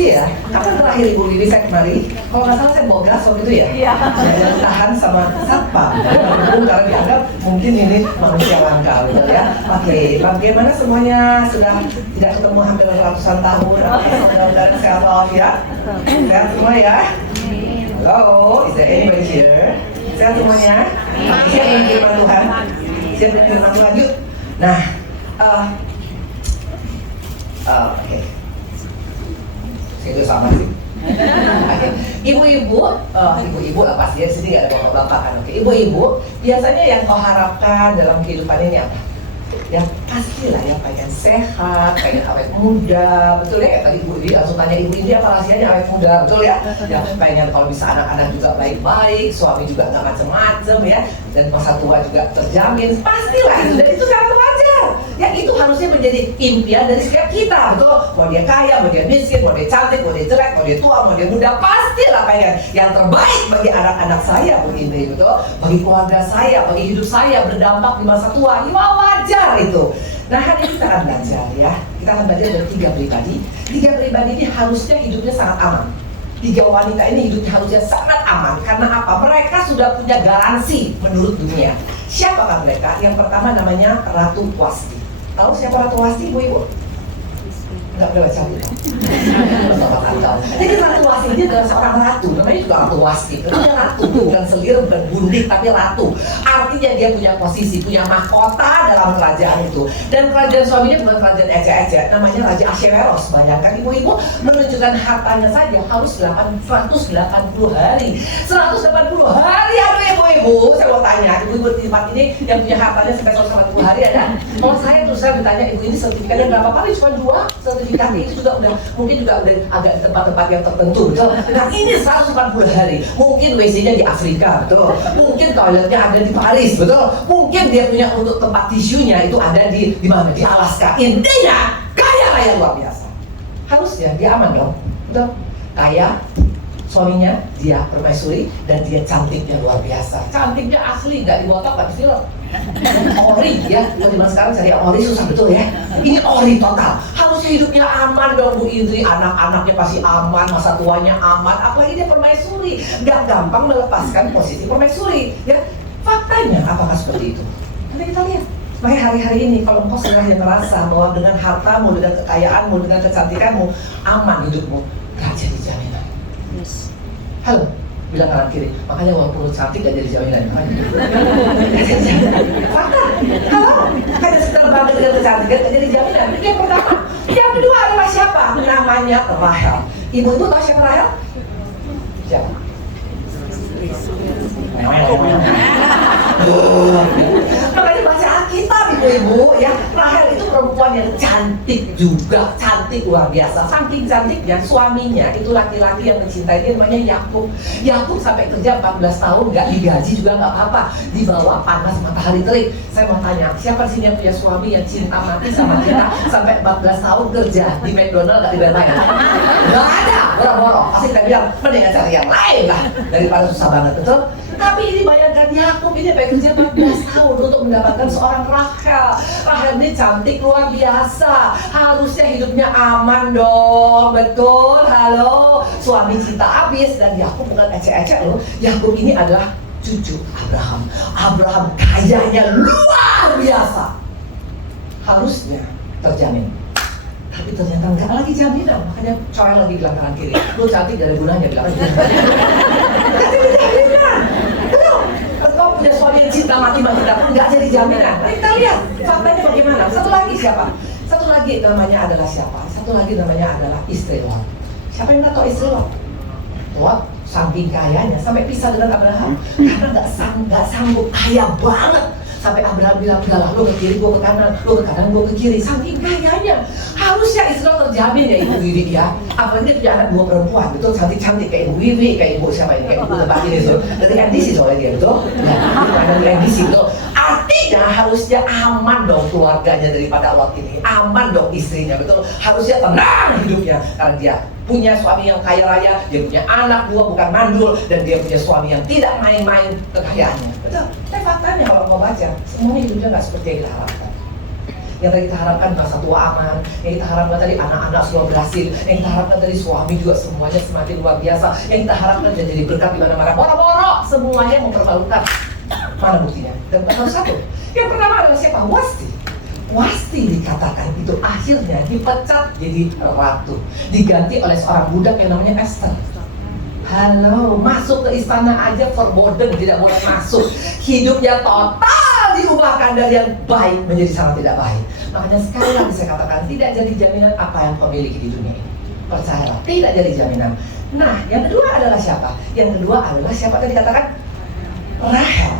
sih ya, kapan terakhir Ibu Wiwi saya kemari? Kalau nggak salah saya bawa gas waktu itu ya. Iya. Saya tahan sama satpam karena dianggap mungkin ini manusia langka, gitu ya. Oke, bagaimana semuanya sudah tidak ketemu hampir ratusan tahun? Mudah-mudahan sehat walafiat, sehat semua ya. Halo, is there anybody here? Sehat semuanya? Siap dengan firman Tuhan? Siap dengan firman Tuhan? Yuk. Nah, oke. Itu sama sih. Oke. Ibu-ibu lah pasti di sini nggak ada bapak-bapak kan? Oke. Ibu-ibu, biasanya yang kau harapkan dalam kehidupan ini apa? Ya pastilah ya pengen sehat, pengen awet muda, betul ya? Tadi Ibu Indi langsung tanya Ibu Indi apa rahasianya awet muda, betul ya? Ya pengen kalau bisa anak-anak juga baik-baik, suami juga nggak macem-macem ya, dan masa tua juga terjamin, pastilah itu, dan itu sangat wajar. Ya itu harusnya menjadi impian dari setiap kita, betul? Mau dia kaya, mau dia miskin, mau dia cantik, mau dia jelek, mau dia tua, mau dia muda, pastilah pengen yang terbaik bagi anak-anak saya, Bu Indi, betul? Bagi keluarga saya, bagi hidup saya berdampak di masa tua, ya wajar itu. Nah hari ini kita akan belajar ya, kita akan belajar dari 3 pribadi. 3 pribadi ini harusnya hidupnya sangat aman. 3 wanita ini hidupnya harusnya sangat aman. Karena apa? Mereka sudah punya garansi menurut dunia. Siapakah mereka? Yang pertama namanya Ratu Wasti. Tahu siapa Ratu Wasti, Ibu-ibu? Nggak pernah baca gitu. Jadi Ratu Wasti ini adalah seorang ratu, namanya juga Ratu Wasti. Dia ratu, bukan selir, bukan bundik, tapi ratu. Artinya dia punya posisi, punya mahkota dalam kerajaan itu. Dan kerajaan suaminya bukan kerajaan ecek-ecek, namanya Raja Ahasveros. Bayangkan ibu-ibu menunjukkan hartanya saja harus 180 hari. 180 hari, aduh ibu-ibu, saya mau tanya, ibu-ibu di tempat ini yang punya hartanya sampai 180 hari ada? Kalau saya terus saya bertanya, ibu ini sertifikatnya berapa kali? Cuma 2 sertifikat itu juga udah mungkin juga udah agak di tempat-tempat yang tertentu, betul? Nah ini 140 hari, mungkin WC-nya di Afrika, betul? Mungkin toiletnya ada di Paris, betul? Mungkin dia punya untuk tempat tisunya itu ada di mana? Di Alaska. Intinya kaya raya luar biasa. Harusnya dia aman dong, betul? Kaya, suaminya dia permaisuri dan dia cantiknya luar biasa. Cantiknya asli, nggak dibotok, nggak difiller. Ori ya, zaman sekarang cari ori susah, betul ya? Ini ori total. Harusnya hidupnya aman dong Bu Indri, anak-anaknya pasti aman, masa tuanya aman, apalagi dia permaisuri. Gak gampang melepaskan posisi permaisuri ya. Faktanya apakah seperti itu? Nanti kita lihat. Makanya hari-hari ini kalau engkau sudah yang merasa bahwa dengan hartamu, dengan kekayaanmu, dengan kecantikanmu aman hidupmu, gak jadi jaminan. Yes. Halo, bilang kanan kiri, makanya walaupun cantik gak jadi jaminan. Gak jadi jaminan. Fakta. Halo, hanya sekedar bangga dengan kecantikan gak jadi jaminan. Itu yang pertama. Yang kedua adalah siapa? Namanya Rahel. Ibu-ibu tahu siapa Rahel? Siapa? Makanya baca Alkitab ibu-ibu ya, Rahel itu perempuan yang cantik juga, cantik luar biasa. Saking cantiknya suaminya itu laki-laki yang mencintai dia namanya Yakub. Yakub sampai kerja 14 tahun nggak digaji juga nggak apa-apa, di bawah panas matahari terik. Saya mau tanya, siapa sih yang punya suami yang cinta mati sama kita sampai 14 tahun kerja di McDonald nggak dibayar? Nggak ada, boro-boro. Pasti kita bilang mendingan cari yang lain lah daripada susah banget, betul? Tapi ini bayangkan Yakub ini sampai kerja 14 tahun untuk mendapatkan seorang Rahel. Rahel ini cantik luar biasa. Harusnya hidupnya aman dong, betul? Halo, suami cinta abis dan Yakub bukan ecek-ecek loh. Yakub ini adalah cucu Abraham. Abraham kayanya luar biasa. Harusnya terjamin. Tapi ternyata enggak lagi jaminan. Makanya coy lagi bilang kanan kiri. Lu cantik dari gunanya bilang aja. Kau punya suami yang cinta mati-mati pun nggak jadi jaminan. Nah, kita lihat faktanya bagaimana. Satu lagi siapa? Satu lagi namanya adalah siapa? Satu lagi namanya adalah istri Lot. Siapa yang nggak tahu istri Lot? Lot saking kayanya sampai pisah dengan Abraham karena nggak sanggup, kaya banget. Sampai Abraham bilang, udahlah lo ke kiri, gue ke kanan, lo ke kanan, gue ke kiri. Saking kayanya. Harusnya istri lo terjamin ya Ibu Wiwi ya. Apalagi dia punya anak 2 perempuan, betul, cantik-cantik kayak Ibu Wiwi, kayak Ibu siapa ini, kayak Ibu tempat ini tuh. Dari NDC soalnya dia, betul? Nah, dari NDC, betul. Artinya harusnya aman dong keluarganya daripada Lot ini. Aman dong istrinya, betul. Harusnya tenang hidupnya. Karena dia punya suami yang kaya raya, dia punya anak 2 bukan mandul, dan dia punya suami yang tidak main-main kekayaannya, betul. Tapi faktanya kalau mau baca, semuanya hidupnya nggak seperti yang kita harapkan. Yang tadi kita harapkan masa tua aman, yang kita harapkan tadi anak-anak semua berhasil, yang kita harapkan tadi suami juga semuanya semakin luar biasa, yang kita harapkan jadi berkat di mana-mana. Boro-boro semuanya mempermalukan. Mana buktinya? Dan baru satu. Yang pertama adalah siapa? Wasti. Wasti dikatakan itu akhirnya dipecat jadi ratu, diganti oleh seorang budak yang namanya Esther. Halo, masuk ke istana aja forbidden, tidak boleh masuk. Hidupnya total diubahkan dari yang baik menjadi sangat tidak baik. Makanya sekali lagi saya katakan, tidak jadi jaminan apa yang kau miliki di dunia ini. Percayalah, tidak jadi jaminan. Nah, yang kedua adalah siapa? Yang kedua adalah siapa tadi katakan? Rahel.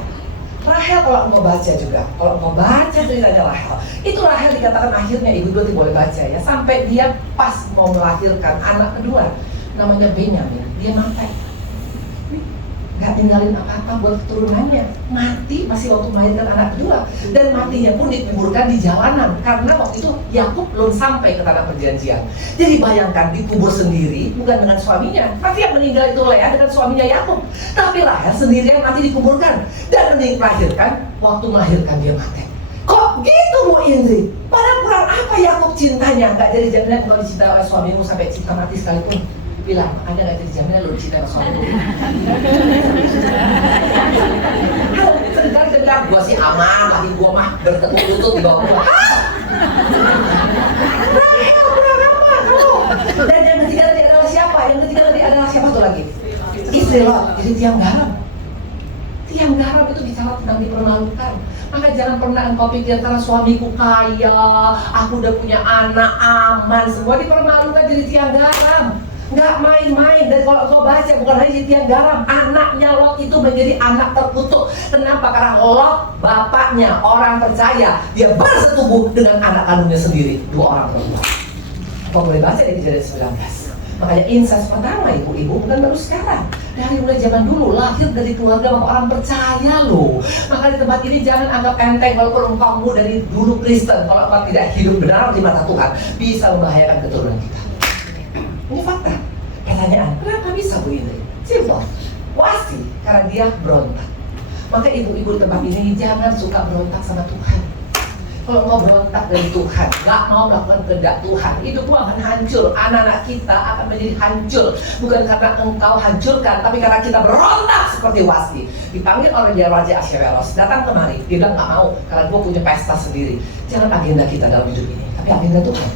Rahel kalau engkau baca juga, kalau engkau baca ceritanya Rahel, itu Rahel dikatakan akhirnya ibu berarti boleh baca ya, sampai dia pas mau melahirkan anak kedua, namanya Benyamin, dia mati, nggak tinggalin apa-apa buat keturunannya, mati masih waktu melahirkan anak kedua, dan matinya pun dikuburkan di jalanan, karena waktu itu Yakub belum sampai ke tanah perjanjian. Jadi bayangkan dikubur sendiri, bukan dengan suaminya. Mati yang meninggal itu Lea dengan suaminya Yakub, tapi Rahel sendirian mati dikuburkan, dan melahirkan, waktu melahirkan dia mati. Kok gitu Bu Indri? Padahal kurang apa Yakub cintanya? Nggak jadi jaminan kalau dicintai oleh suamimu sampai cinta mati sekalipun. Bilang, ada nggak jadi jaminan lo dicintai sama suamimu? Sekarang dia bilang, gua sih aman, lagi gua mah bertekuk lutut di bawah gua. Rahel, kurang apa kamu? Dan yang ketiga tadi adalah siapa? Yang ketiga tadi adalah siapa tuh lagi? Istri Lot, jadi tiang garam. Tiang garam itu bicara tentang dipermalukan. Maka jangan pernah engkau pikir karena suamiku kaya, aku udah punya anak aman, semua dipermalukan jadi tiang garam. Nggak main-main. Dan kalau engkau baca bukan hanya jadi tiang garam, anaknya Lot itu menjadi anak terkutuk. Kenapa? Karena Lot bapaknya orang percaya, dia bersetubuh dengan anak kandungnya sendiri, 2 orang perempuan. Engkau boleh baca di Kejadian 19. Makanya insest pertama ibu-ibu bukan baru sekarang, dari mulai zaman dulu, lahir dari keluarga orang percaya loh. Maka di tempat ini jangan anggap enteng walaupun engkau dari dulu Kristen, kalau engkau tidak hidup benar di mata Tuhan, bisa membahayakan keturunan kita. Ini fakta. Pertanyaan, kenapa bisa Bu Indri? Simple. Wasti, karena dia berontak. Maka ibu-ibu di tempat ini jangan suka berontak sama Tuhan. Kalau mau berontak dari Tuhan, gak mau melakukan kehendak Tuhan, hidupmu akan hancur, anak-anak kita akan menjadi hancur. Bukan karena engkau hancurkan, tapi karena kita berontak seperti Wasti. Dipanggil oleh dia Raja Ahasveros, datang kemari, dia bilang gak mau, karena gue punya pesta sendiri. Jangan agenda kita dalam hidup ini, tapi agenda Tuhan.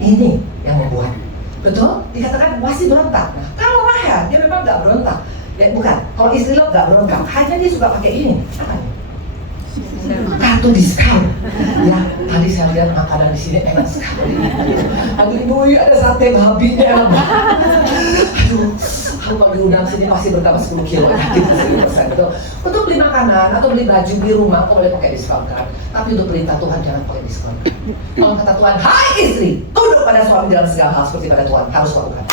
Ini yang membuat. Betul? Dikatakan Wasti berontak. Nah, kalau Rahel, dia memang gak berontak. Ya bukan, kalau istri lo gak berontak, hanya dia suka pakai ini. Apa nih? Kartu diskon. Ya, tadi saya lihat makanan di sini enak sekali. Aduh ibu, ada sate babinya enak banget. Aduh, kalau diundang sini pasti bertambah 10 kilo. Kita 10% betul. Untuk beli makanan atau beli baju di rumah, kau boleh pakai diskon kan. Tapi untuk perintah Tuhan jangan pakai diskon. Kalau kata Tuhan, hai istri, tunduk pada suami dalam segala hal seperti pada Tuhan, harus lakukan.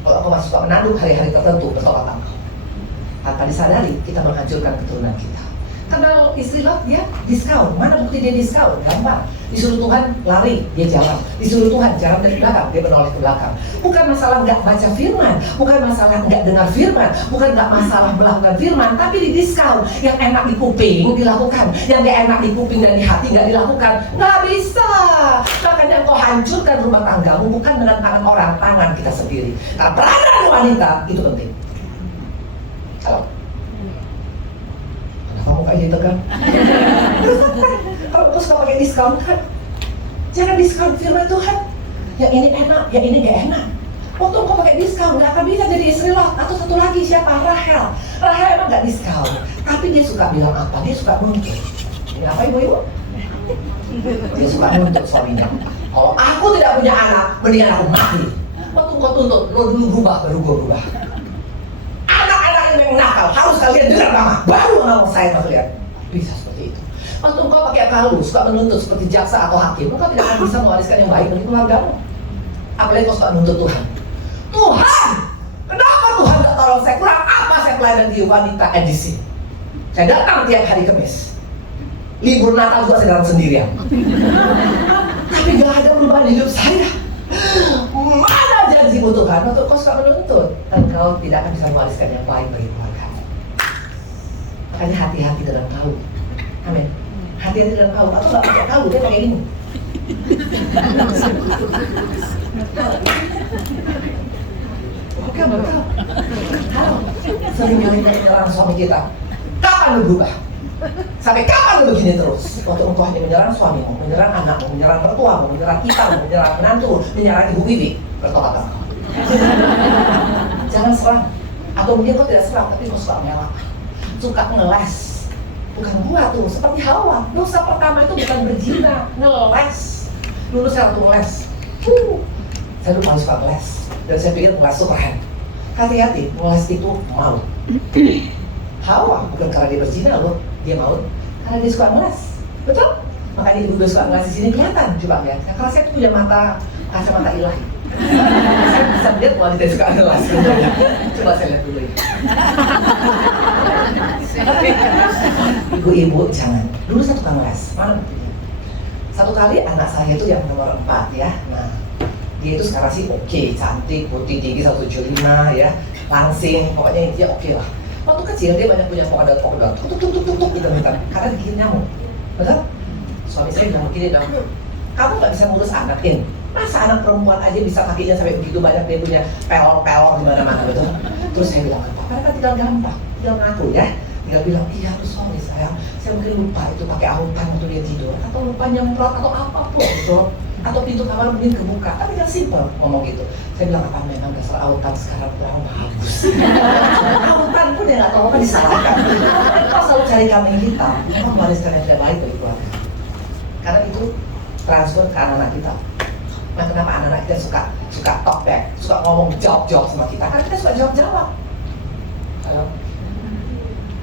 Kalau kau masih suka menanduk hari-hari tertentu, bertolak engkau. Tanpa disadari, kita menghancurkan keturunan kita. Karena istri Lot dia diskon, mana bukti dia diskon? Gampang. Disuruh Tuhan lari, dia jalan. Disuruh Tuhan jalan dari belakang, dia menoleh ke belakang. Bukan masalah nggak baca firman, bukan masalah nggak dengar firman, bukan nggak masalah melakukan firman, tapi di diskon. Yang enak di kuping dilakukan, yang nggak enak di kuping dan di hati nggak dilakukan. Nggak bisa. Makanya engkau hancurkan rumah tanggamu bukan dengan tangan orang, tangan kita sendiri. Karena peranan wanita itu penting. Kalau kamu kayak gitu kan? Kalau terus kau pakai diskon kan? Jangan diskon firman Tuhan. Yang ini enak, yang ini gak enak. Waktu kau pakai diskon gak akan bisa jadi istri Lot. Atau satu lagi siapa? Rahel. Rahel emang gak diskon, tapi dia suka bilang apa? Dia suka nuntut. Ini apa ibu-ibu? Dia suka nuntut suaminya. Kalau aku tidak punya anak, mendingan aku mati. Waktu kau tuntut, lo dulu berubah, baru gue berubah. Yang nakal, harus kalian dengar mama, baru mau saya kalian. Bisa seperti itu. Waktu engkau pakai kalu, suka menuntut seperti jaksa atau hakim, engkau tidak akan bisa mewariskan yang baik bagi keluargamu. Apalagi kau suka menuntut Tuhan. Tuhan, kenapa Tuhan gak tolong saya? Kurang apa saya pelayanan di wanita edisi? Saya datang tiap hari Kamis. Libur Natal juga saya datang sendirian. Tapi gak ada perubahan di hidup saya. Mana janjimu Tuhan? Untuk kau suka menuntut, engkau tidak akan bisa mewariskan yang baik bagi keluarga. Makanya hati-hati dalam tahu. Amin. Hati-hati dengan kaum, atau nggak pakai kaum, dia pakai ini. Oke, betul. Sering kali kita menyerang suami kita. Kapan lu berubah? Sampai kapan lu begini terus? Waktu engkau hanya menyerang suamimu, menyerang anakmu, menyerang mertuamu, menyerang kita, menyerang menantu, menyerang ibu bibi, bertobatlah. Jangan serang. Atau mungkin kau tidak serang, tapi kau suka mengelak, suka ngeles. Bukan gua tuh, seperti Hawa. Dosa pertama itu bukan berzina, ngeles. Dulu saya waktu ngeles, saya dulu paling suka ngeles. Dan saya pikir ngeles itu keren. Hati-hati, ngeles itu maut. Hawa bukan karena dia berzina loh, dia maut karena dia suka ngeles. Betul? Makanya ibu suka ngeles di sini kelihatan. Coba lihat, karena saya punya kacamata ilahi. Saya bisa lihat wanita yang suka ngeles. Coba saya lihat dulu ya. Ibu-ibu jangan. Dulu saya tukang ngeles. Mana buktinya? Satu kali anak saya itu yang nomor 4 ya. Nah, dia itu sekarang sih oke, cantik, putih, tinggi 175 ya, langsing, pokoknya intinya oke lah. Waktu kecil dia banyak punya kodok, tuk gitu karena digigit nyamuk. Betul? Suami saya bilang begini dong, kamu nggak bisa ngurus anak ini. Masa anak perempuan aja bisa kakinya sampai begitu banyak, dia punya pelor-pelor di mana-mana, betul? Terus saya bilang ke Papa, mereka tinggal gampang, tinggal ngaku ya. Tinggal bilang, iya tuh sorry sayang, saya mungkin lupa itu pakai autan waktu dia tidur, atau lupa nyemprot atau apapun gitu, atau pintu kamar mungkin kebuka, tapi yang simple ngomong gitu. Saya bilang, apa memang dasar autan sekarang kurang bagus. Autan pun ya nggak tahu apa disalahkan. Kau selalu cari kambing hitam, memang mewariskan yang tidak baik bagi keluarga. Karena itu transfer ke anak-anak kita. Nah, kenapa anak-anak kita suka talk back, suka ngomong jawab-jawab sama kita? Karena kita suka jawab-jawab. Halo?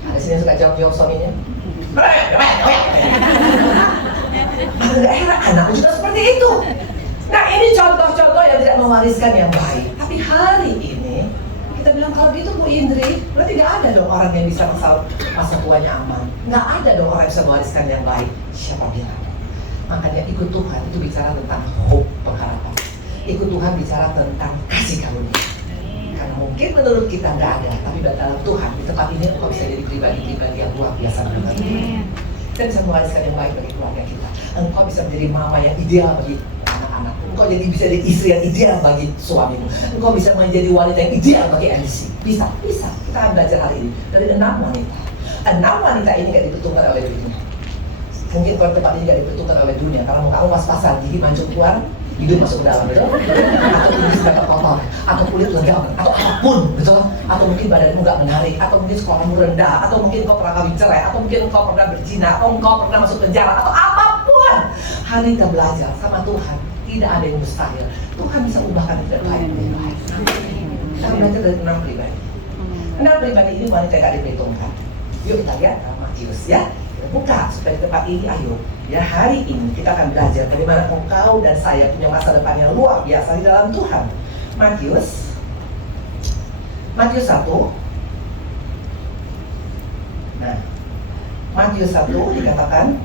Ada sini yang suka jawab-jawab suaminya? Agak heran, anakku juga seperti itu. Nah, ini contoh-contoh yang tidak mewariskan yang baik. Tapi hari ini kita bilang kalau gitu Bu Indri, berarti nggak ada dong orang yang bisa masa tuanya aman. Nggak ada dong orang yang bisa mewariskan yang baik. Siapa bilang? Makanya ikut Tuhan itu bicara tentang hope, pengharapan. Ikut Tuhan bicara tentang kasih karunia. Karena mungkin menurut kita nggak ada, tapi dalam Tuhan di tempat ini engkau bisa jadi pribadi-pribadi yang luar biasa benar. Kita bisa mewariskan yang baik bagi keluarga kita. Engkau bisa menjadi mama yang ideal bagi anak-anakmu. Engkau bisa jadi istri yang ideal bagi suamimu. Engkau bisa menjadi wanita yang ideal bagi MC. Bisa. Kita akan belajar hari ini dari 6 wanita. 6 wanita ini nggak dipertemukan oleh dunia. Mungkin kalau tempat ini nggak dipertemukan oleh dunia karena kamu pas-pasan, gigi mancung keluar, hidung masuk ke dalam, betul? Atau kulit sebagai kotor, atau kulit legam, atau apapun, betul? Atau mungkin badanmu nggak menarik, atau mungkin sekolahmu rendah, atau mungkin kau pernah kawin cerai, atau mungkin kau pernah berzina, atau kau pernah masuk penjara, atau apapun. Hari kita belajar sama Tuhan, tidak ada yang mustahil. Tuhan bisa ubahkan itu baik. Kita belajar dari 6 pribadi. 6 pribadi ini wanita yang nggak diperhitungkan. Yuk kita lihat Matius ya. Buka supaya di tempat ini, ayo ya, hari ini kita akan belajar bagaimana engkau dan saya punya masa depan yang luar biasa di dalam Tuhan. Matius 1. Nah, Matius 1 dikatakan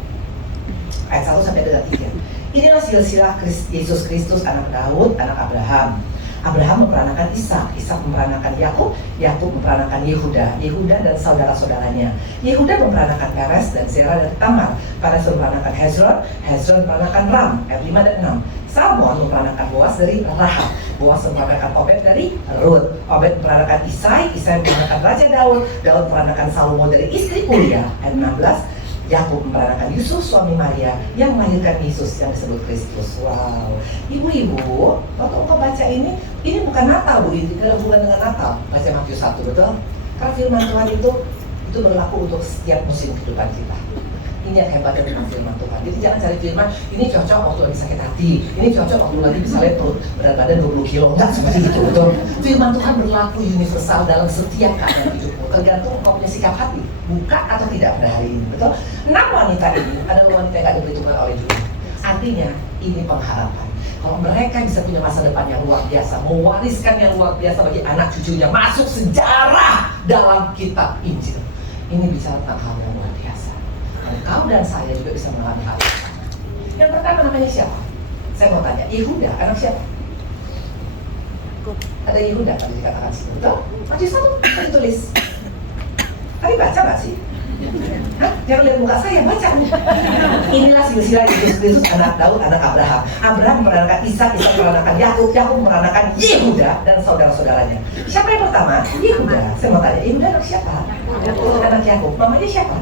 ayat 1 sampai dengan 3. Inilah silsilah Yesus Kristus, anak Daud, anak Abraham. Abraham memperanakan Ishak, Ishak memperanakan Yakub, Yakub memperanakan Yehuda, Yehuda dan saudara-saudaranya. Yehuda memperanakan Peres dan Zerah dan Tamar. Peres memperanakan Hezron, Hezron memperanakan Ram, ayat 5 dan 6. Salmon memperanakan Boaz dari Rahab, Boaz memperanakan Obed dari Rut, Obed memperanakan Isai, Isai memperanakan Raja Daud, Daud memperanakan Salomo dari istri Uria, ayat 16. Yakub memperanakan Yusuf suami Maria yang melahirkan Yesus yang disebut Kristus. Wow, ibu-ibu, waktu engkau baca ini bukan Natal Bu, ini ada hubungan dengan Natal. Baca Matius 1, betul? Karena firman Tuhan itu berlaku untuk setiap musim kehidupan kita. Ini yang hebat dengan firman Tuhan. Jadi jangan cari firman, ini cocok waktu lagi sakit hati, ini cocok waktu lagi misalnya perut berat badan 20 kilo. Enggak seperti itu, betul? Firman Tuhan berlaku universal dalam setiap keadaan hidupmu, tergantung kau punya sikap hati, buka atau tidak pada hari ini, betul? 6 wanita ini adalah wanita yang gak diperhitungkan oleh dunia. Artinya, ini pengharapan. Kalau mereka bisa punya masa depan yang luar biasa, mewariskan yang luar biasa bagi anak cucunya, masuk sejarah dalam kitab Injil. Ini bicara tentang hal yang luar biasa. Kau dan saya juga bisa mengalami hal yang sama. Yang pertama namanya siapa? Saya mau tanya, Yehuda, anak siapa? Ada Yehuda tadi dikatakan sih, betul? Matius 1 tadi tulis. Tadi baca nggak sih? Hah? Jangan lihat muka saya, baca. Inilah silsilah Yesus Kristus, anak Daud, anak Abraham. Abraham meranakan Ishak, Ishak meranakan Yakub, Yakub meranakan Yehuda dan saudara-saudaranya. Siapa yang pertama? Yehuda. Saya mau tanya, Yehuda anak siapa? Anak Yakub. Mamanya siapa?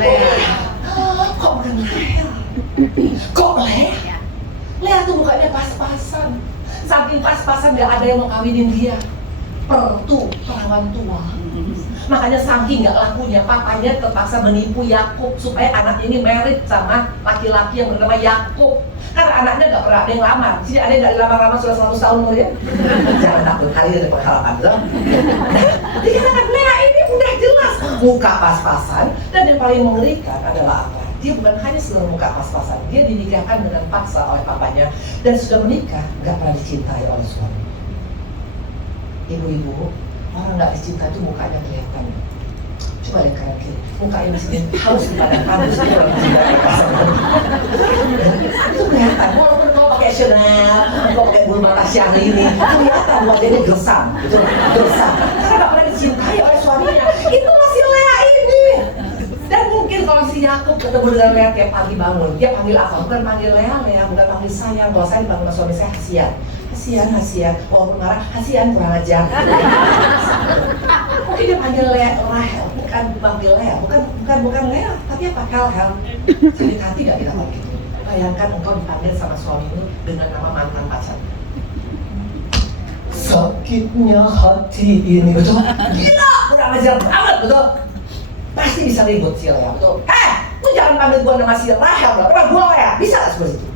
Lea. Kok bukan Rahel? Kok Lea? Lea tuh mukanya pas-pasan. Saking pas-pasan gak ada yang mau kawinin dia. Perawan tua. Makanya saking gak lakunya, papanya terpaksa menipu Yakub supaya anaknya ini married sama laki-laki yang bernama Yakub. Karena anaknya gak pernah ada yang lamar. Sini ada yang gak dilamar-lamar sudah 100 tahun umurnya. Jangan takut, hari ini ada pengharapan loh. Dikatakan Lea ini udah jelas muka pas-pasan, dan yang paling mengerikan adalah apa? Dia bukan hanya sekedar muka pas-pasan, dia dinikahkan dengan paksa oleh papanya dan sudah menikah, gak pernah dicintai oleh suami. Ibu-ibu, orang nggak dicinta itu mukanya kelihatan. Coba lihat kanan kiri, mukanya masih haus di padang kampus itu orang dicintai. Itu kelihatan, walaupun kau pakai Chanel, kau pakai bulu mata Syahrini, kelihatan wajahnya gersam, gitu, gersam. Karena nggak pernah dicintai oleh suaminya. Itu masih Lea ini. Dan mungkin kalau si Yakub ketemu dengan Lea tiap pagi bangun, dia panggil apa? Bukan panggil Lea, bukan panggil sayang. Kalau saya dipanggil sama suami saya kasihan. Kasihan, walaupun marah, kasihan kurang ajar. Mungkin dia panggil Rahel, bukan panggil Lea, bukan Lea, tapi apa? Hel. Sakit hati gak kita kalau gitu? Bayangkan engkau dipanggil sama suamimu dengan nama mantan pacar. Sakitnya hati ini, betul? Gila, kurang ajar banget, betul? Pasti bisa ribut si Lea, betul? Lu jangan panggil gua nama si Rahel, karena gua Lea. Bisa gak seperti itu?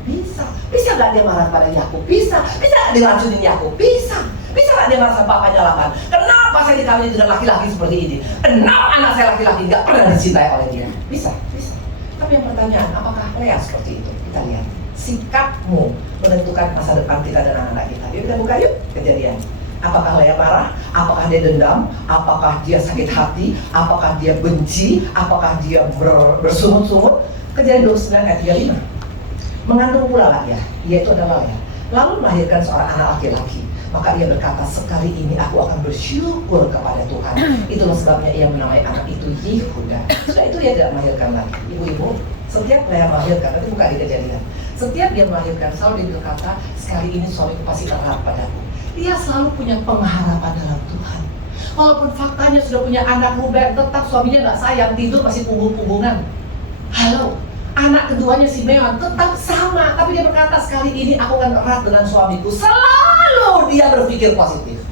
Bisa gak dia marah pada Yakub? Bisa gak dia racunin Yakub? Bisa gak dia merasa papanya Laban? Kenapa saya dikawin dengan laki-laki seperti ini? Kenapa anak saya laki-laki gak pernah dicintai oleh dia? Bisa. Tapi yang pertanyaan, apakah Lea seperti itu? Kita lihat. Sikapmu menentukan masa depan kita dan anak-anak kita. Yuk kita buka yuk Kejadian. Apakah Lea marah? Apakah dia dendam? Apakah dia sakit hati? Apakah dia benci? Apakah dia bersungut-sungut? Kejadian 29 ayat 35. Mengandung pula lah ya, yaitu adalah Lea. Lalu melahirkan seorang anak laki-laki. Maka ia berkata, sekali ini aku akan bersyukur kepada Tuhan. Itulah sebabnya ia menamai anak itu Yehuda. Sudah itu ia tidak melahirkan lagi. Ibu-ibu, setiap Lea melahirkan, nanti buka di Kejadian. Setiap dia melahirkan, selalu dia berkata, sekali ini suamiku pasti terhadap padaku. Dia selalu punya pengharapan dalam Tuhan. Walaupun faktanya sudah punya anak Ruben, tetap suaminya gak sayang, tidur masih punggung-punggungan. Halo. Anak keduanya Simeon tetap sama, tapi dia berkata sekali ini aku akan erat dengan suamiku. Selalu dia berpikir positif,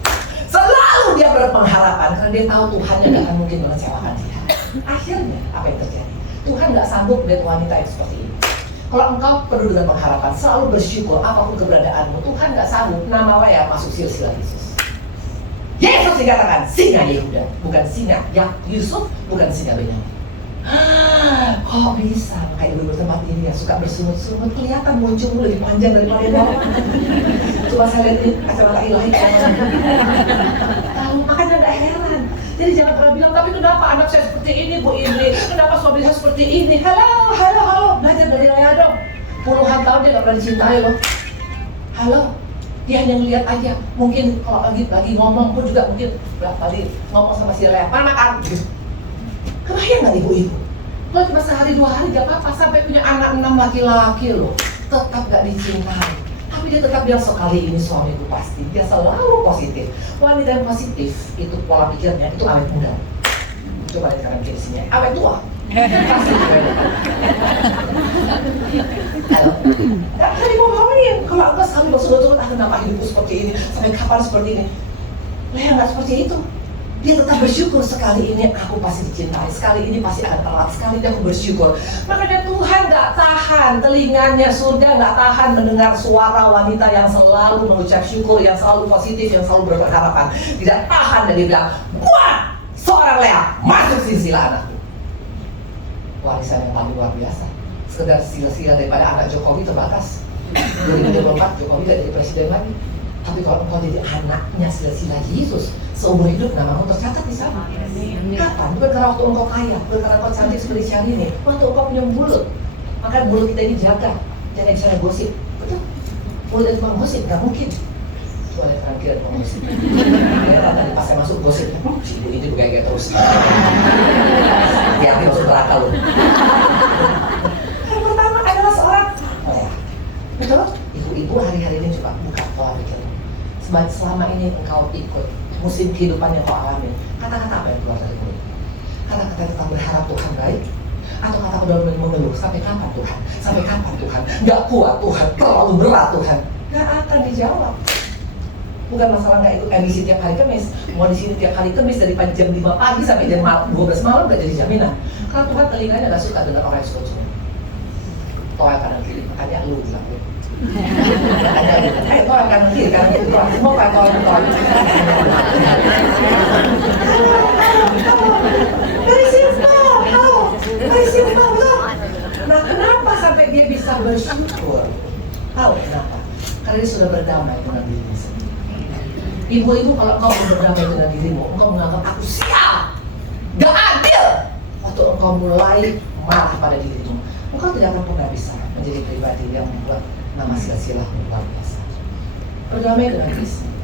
selalu dia berpengharapan karena dia tahu Tuhannya gak akan mungkin mengecewakan dia. Akhirnya apa yang terjadi? Tuhan gak sanggup melihat wanita yang seperti ini. Kalau engkau penuh dengan pengharapan, selalu bersyukur apapun keberadaanmu, Tuhan gak sanggup nama Lea masuk silsilah Yesus. Yesus dikatakan singa Yehuda, bukan singa Yusuf, bukan singa Benyamin. Kok bisa? Kayak ibu tempat ini ya suka bersungut-sungut, kelihatan muncul lebih panjang daripada yang bawah. Coba saya lihat ini kacamata ilahi. Tahu, makanya gak heran. Jadi jangan pernah bilang, tapi kenapa anak saya seperti ini, Bu Indri? Kenapa suami saya seperti ini? Halo, belajar dari Lea dong. Puluhan tahun dia gak pernah dicintai loh. Halo, dia hanya ngeliat aja. Mungkin kalau lagi ngomong pun juga mungkin tadi ngomong sama si Lea, mana kan? Kebayang gak ibu-ibu? Kalau cuma sehari 2 hari gak apa-apa, sampai punya anak 6 laki-laki loh, tetap gak dicintai. Tapi dia tetap bilang sekali ini suamiku pasti. Dia selalu positif. Wanita yang positif itu pola pikirnya itu awet muda. Coba lihat kanan kiri sini. Awet tua. Pasti. Halo. Gak bisa dibohongin. Kalau enggak sekali bersungut-sungut, kenapa hidupku seperti ini? Sampai kapan seperti ini? Lea gak seperti itu. Dia tetap bersyukur, sekali ini aku pasti dicintai, sekali ini pasti akan erat, sekali ini aku bersyukur. Makanya Tuhan gak tahan, telinganya surga gak tahan mendengar suara wanita yang selalu mengucap syukur, yang selalu positif, yang selalu berharapan. Tidak tahan dan dia bilang, buat seorang Lea masuk silsilah anakku. Warisan yang paling luar biasa. Sekedar silsilah daripada anak Jokowi terbatas. 2024 Jokowi gak jadi presiden lagi. Tapi kalau engkau jadi anaknya silsilah Yesus, seumur hidup namamu tercatat di sana. Kapan? Bukan karena waktu engkau kaya, bukan karena engkau cantik seperti Syahrini, waktu engkau punya mulut. Maka mulut kita ini jaga, jangan misalnya gosip. Betul? Mulut yang cuma gosip, gak mungkin. Boleh terakhir ngomong sih. Ya, tadi pas saya masuk gosip, si ibu ini begaya terus. Hati-hati masuk neraka loh. Yang pertama adalah seorang leha. Betul? Ibu-ibu hari-hari ini coba buka pola pikir. Selama ini engkau ikut musim kehidupan yang kau alami, kata-kata apa yang keluar dari mulut? Kata-kata tentang berharap Tuhan baik? Atau kata udah mengeluh, sampai kapan Tuhan? Sampai kapan Tuhan? Gak kuat Tuhan, terlalu berat Tuhan. Gak akan dijawab. Bukan masalah gak ikut emisi tiap hari Kamis. Mau di sini tiap hari Kamis dari jam 5 pagi sampai jam 12 malam gak jadi jaminan. Karena Tuhan telinganya gak suka dengar orang yang suka-suka. Toel kanan kiri, makanya lu bilang gitu. Toel kanan kiri, kanan kiri, toel. Semua pakai toel. Very simple, betul? Nah, kenapa sampai dia bisa bersyukur? Tahu kenapa? Karena dia sudah berdamai dengan dirinya sendiri. Ibu-ibu, kalau kau berdamai dengan dirimu, engkau menganggap aku sial, gak adil. Waktu engkau mulai marah pada dirimu, engkau tidak akan pernah bisa menjadi pribadi yang membuat nama silsilah luar biasa. Berdamai dengan diri sendiri.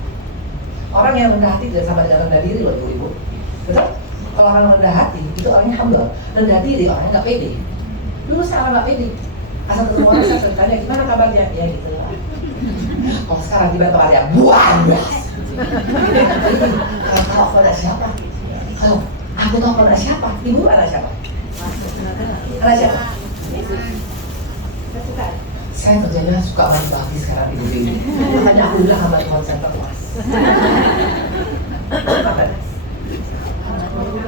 Orang yang rendah hati tidak sama dengan rendah diri loh ibu-ibu. Betul? Kalau orang rendah hati, itu orangnya humble. Rendah diri, orangnya gak pede. Dulu saya orang gak pede. Asal ketemu orang saya sering tanya, gimana kabarnya? Ya gitu lah. Kalau sekarang tiba-tiba ada buang gas. Kalau tahu aku anak siapa? Kalau aku tahu aku anak siapa? Ibu anak siapa? Anak siapa? Saya kerjanya suka mandi sekarang ibu-ibu. Makanya aku bilang hamba Tuhan Center Mas.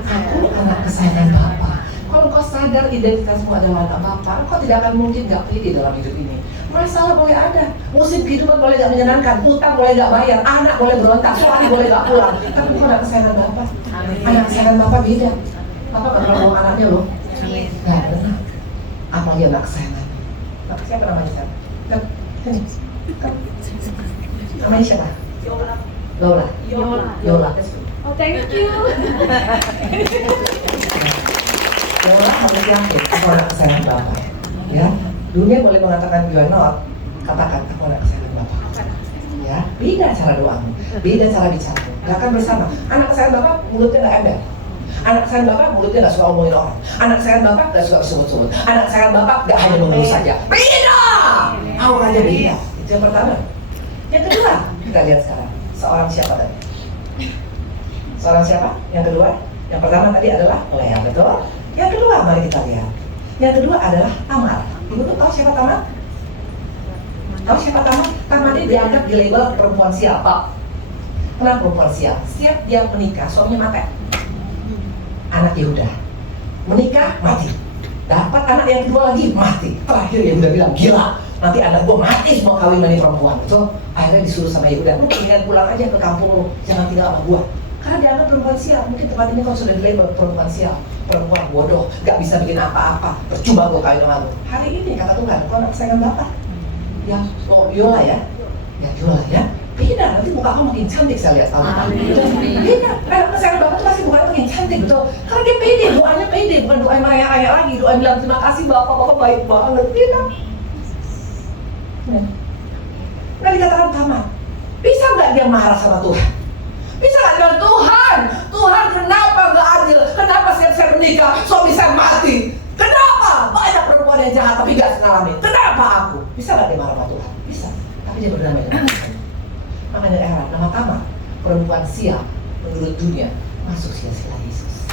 Aku anak kesayangan Bapak. Kalau kau sadar identitasmu adalah anak Bapak, kau tidak akan mungkin gak pede dalam hidup ini. Masalah boleh ada, musim kehidupan boleh gak menyenangkan, utang boleh gak bayar, anak boleh berontak, suami boleh gak pulang. Tapi kau anak kesayangan Bapak. Anak kesayangan Bapak beda. Bapak gak pernah ngomong anaknya loh. Gak benar. Apalagi anak kesayangan. Siapa namanya siapa? Namanya siapa? Yola. Yola. Oh, thank you. Yola harus yakin aku anak kesayangan Bapak. Ya, dunia boleh mengatakan you are not. Katakan aku anak kesayangan Bapak. Ya, beda cara doamu, beda cara bicara. Gak akan bersama. Anak kesayangan Bapak mulutnya gak ember. Anak kesayangan Bapak mulutnya gak suka ngomongin orang. Anak kesayangan Bapak gak suka sebut-sebut. Anak kesayangan Bapak gak hanya mengeluh saja. Beda! Auranya beda. Itu yang pertama. Yang kedua, kita lihat sekarang. Seorang siapa tadi? Seorang siapa? Yang kedua? Yang pertama tadi adalah Lea, betul? Yang kedua, mari kita lihat. Yang kedua adalah Tamar. Ibu tuh tahu siapa Tamar? Tahu siapa Tamar? Tamar ini dianggap di label perempuan siapa? Kenapa perempuan sial? Setiap dia menikah, suaminya mati. Anak Yehuda menikah, mati. Dapat anak yang kedua lagi, mati. Terakhir Yehuda bilang, gila, nanti anak gue mati semua kawin sama perempuan. Betul? Akhirnya disuruh sama Yehuda, lu mendingan pulang aja ke kampung lu, jangan tinggal sama gue. Karena dianggap perempuan sial. Mungkin tempat ini kalau sudah dilabel perempuan sial, perempuan bodoh, gak bisa bikin apa-apa, percuma gue kawin sama lu. Hari ini kata Tuhan, kau anak kesayangan Bapak. Ya, oh Yola ya, ya Yola ya. Beda, nanti muka kamu makin cantik saya lihat kalau beda, anak kesayangan Bapak tuh pasti mukanya makin cantik, betul? Karena dia pede, doanya pede, bukan doa yang raya-raya lagi, doa yang bilang terima kasih Bapak baik banget, beda. Nah dikatakan Tamar, bisa nggak dia marah sama Tuhan? Bisa nggak dia bilang, Tuhan kenapa nggak adil? Kenapa saya menikah, suami saya mati? Kenapa? Banyak perempuan yang jahat tapi nggak ngalamin. Kenapa aku? Bisa nggak dia marah sama Tuhan? Bisa, tapi dia berdamai dengan Tuhan. Makanya heran, nama Tamar, perempuan sial menurut dunia, masuk silsilah Yesus.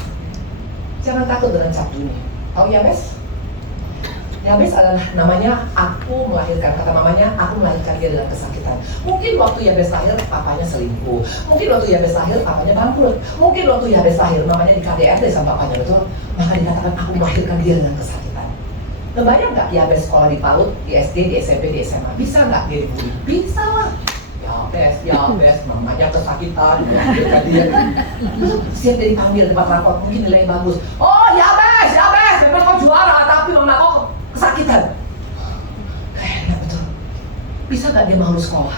Jangan takut dengan cap dunia. Tahu Yabes? Yabes adalah namanya aku melahirkan, kata mamanya aku melahirkan dia dengan kesakitan. Mungkin waktu Yabes lahir papanya selingkuh, mungkin waktu Yabes lahir papanya bangkrut, mungkin waktu Yabes lahir mamanya di KDRT sama papanya, betul? Maka dikatakan aku melahirkan dia dengan kesakitan. Kebayang nggak Yabes sekolah di PAUD, di SD, di SMP, di SMA? Bisa nggak dia dibully? Bisa lah. Yabes, mamanya kesakitan, melahirkan dia. Siap dia dipanggil tempat rapot, mungkin nilai bagus. Oh Yabes, memang kau juara, tapi mama kau kesakitan. Kayaknya betul. Bisa nggak dia malu sekolah?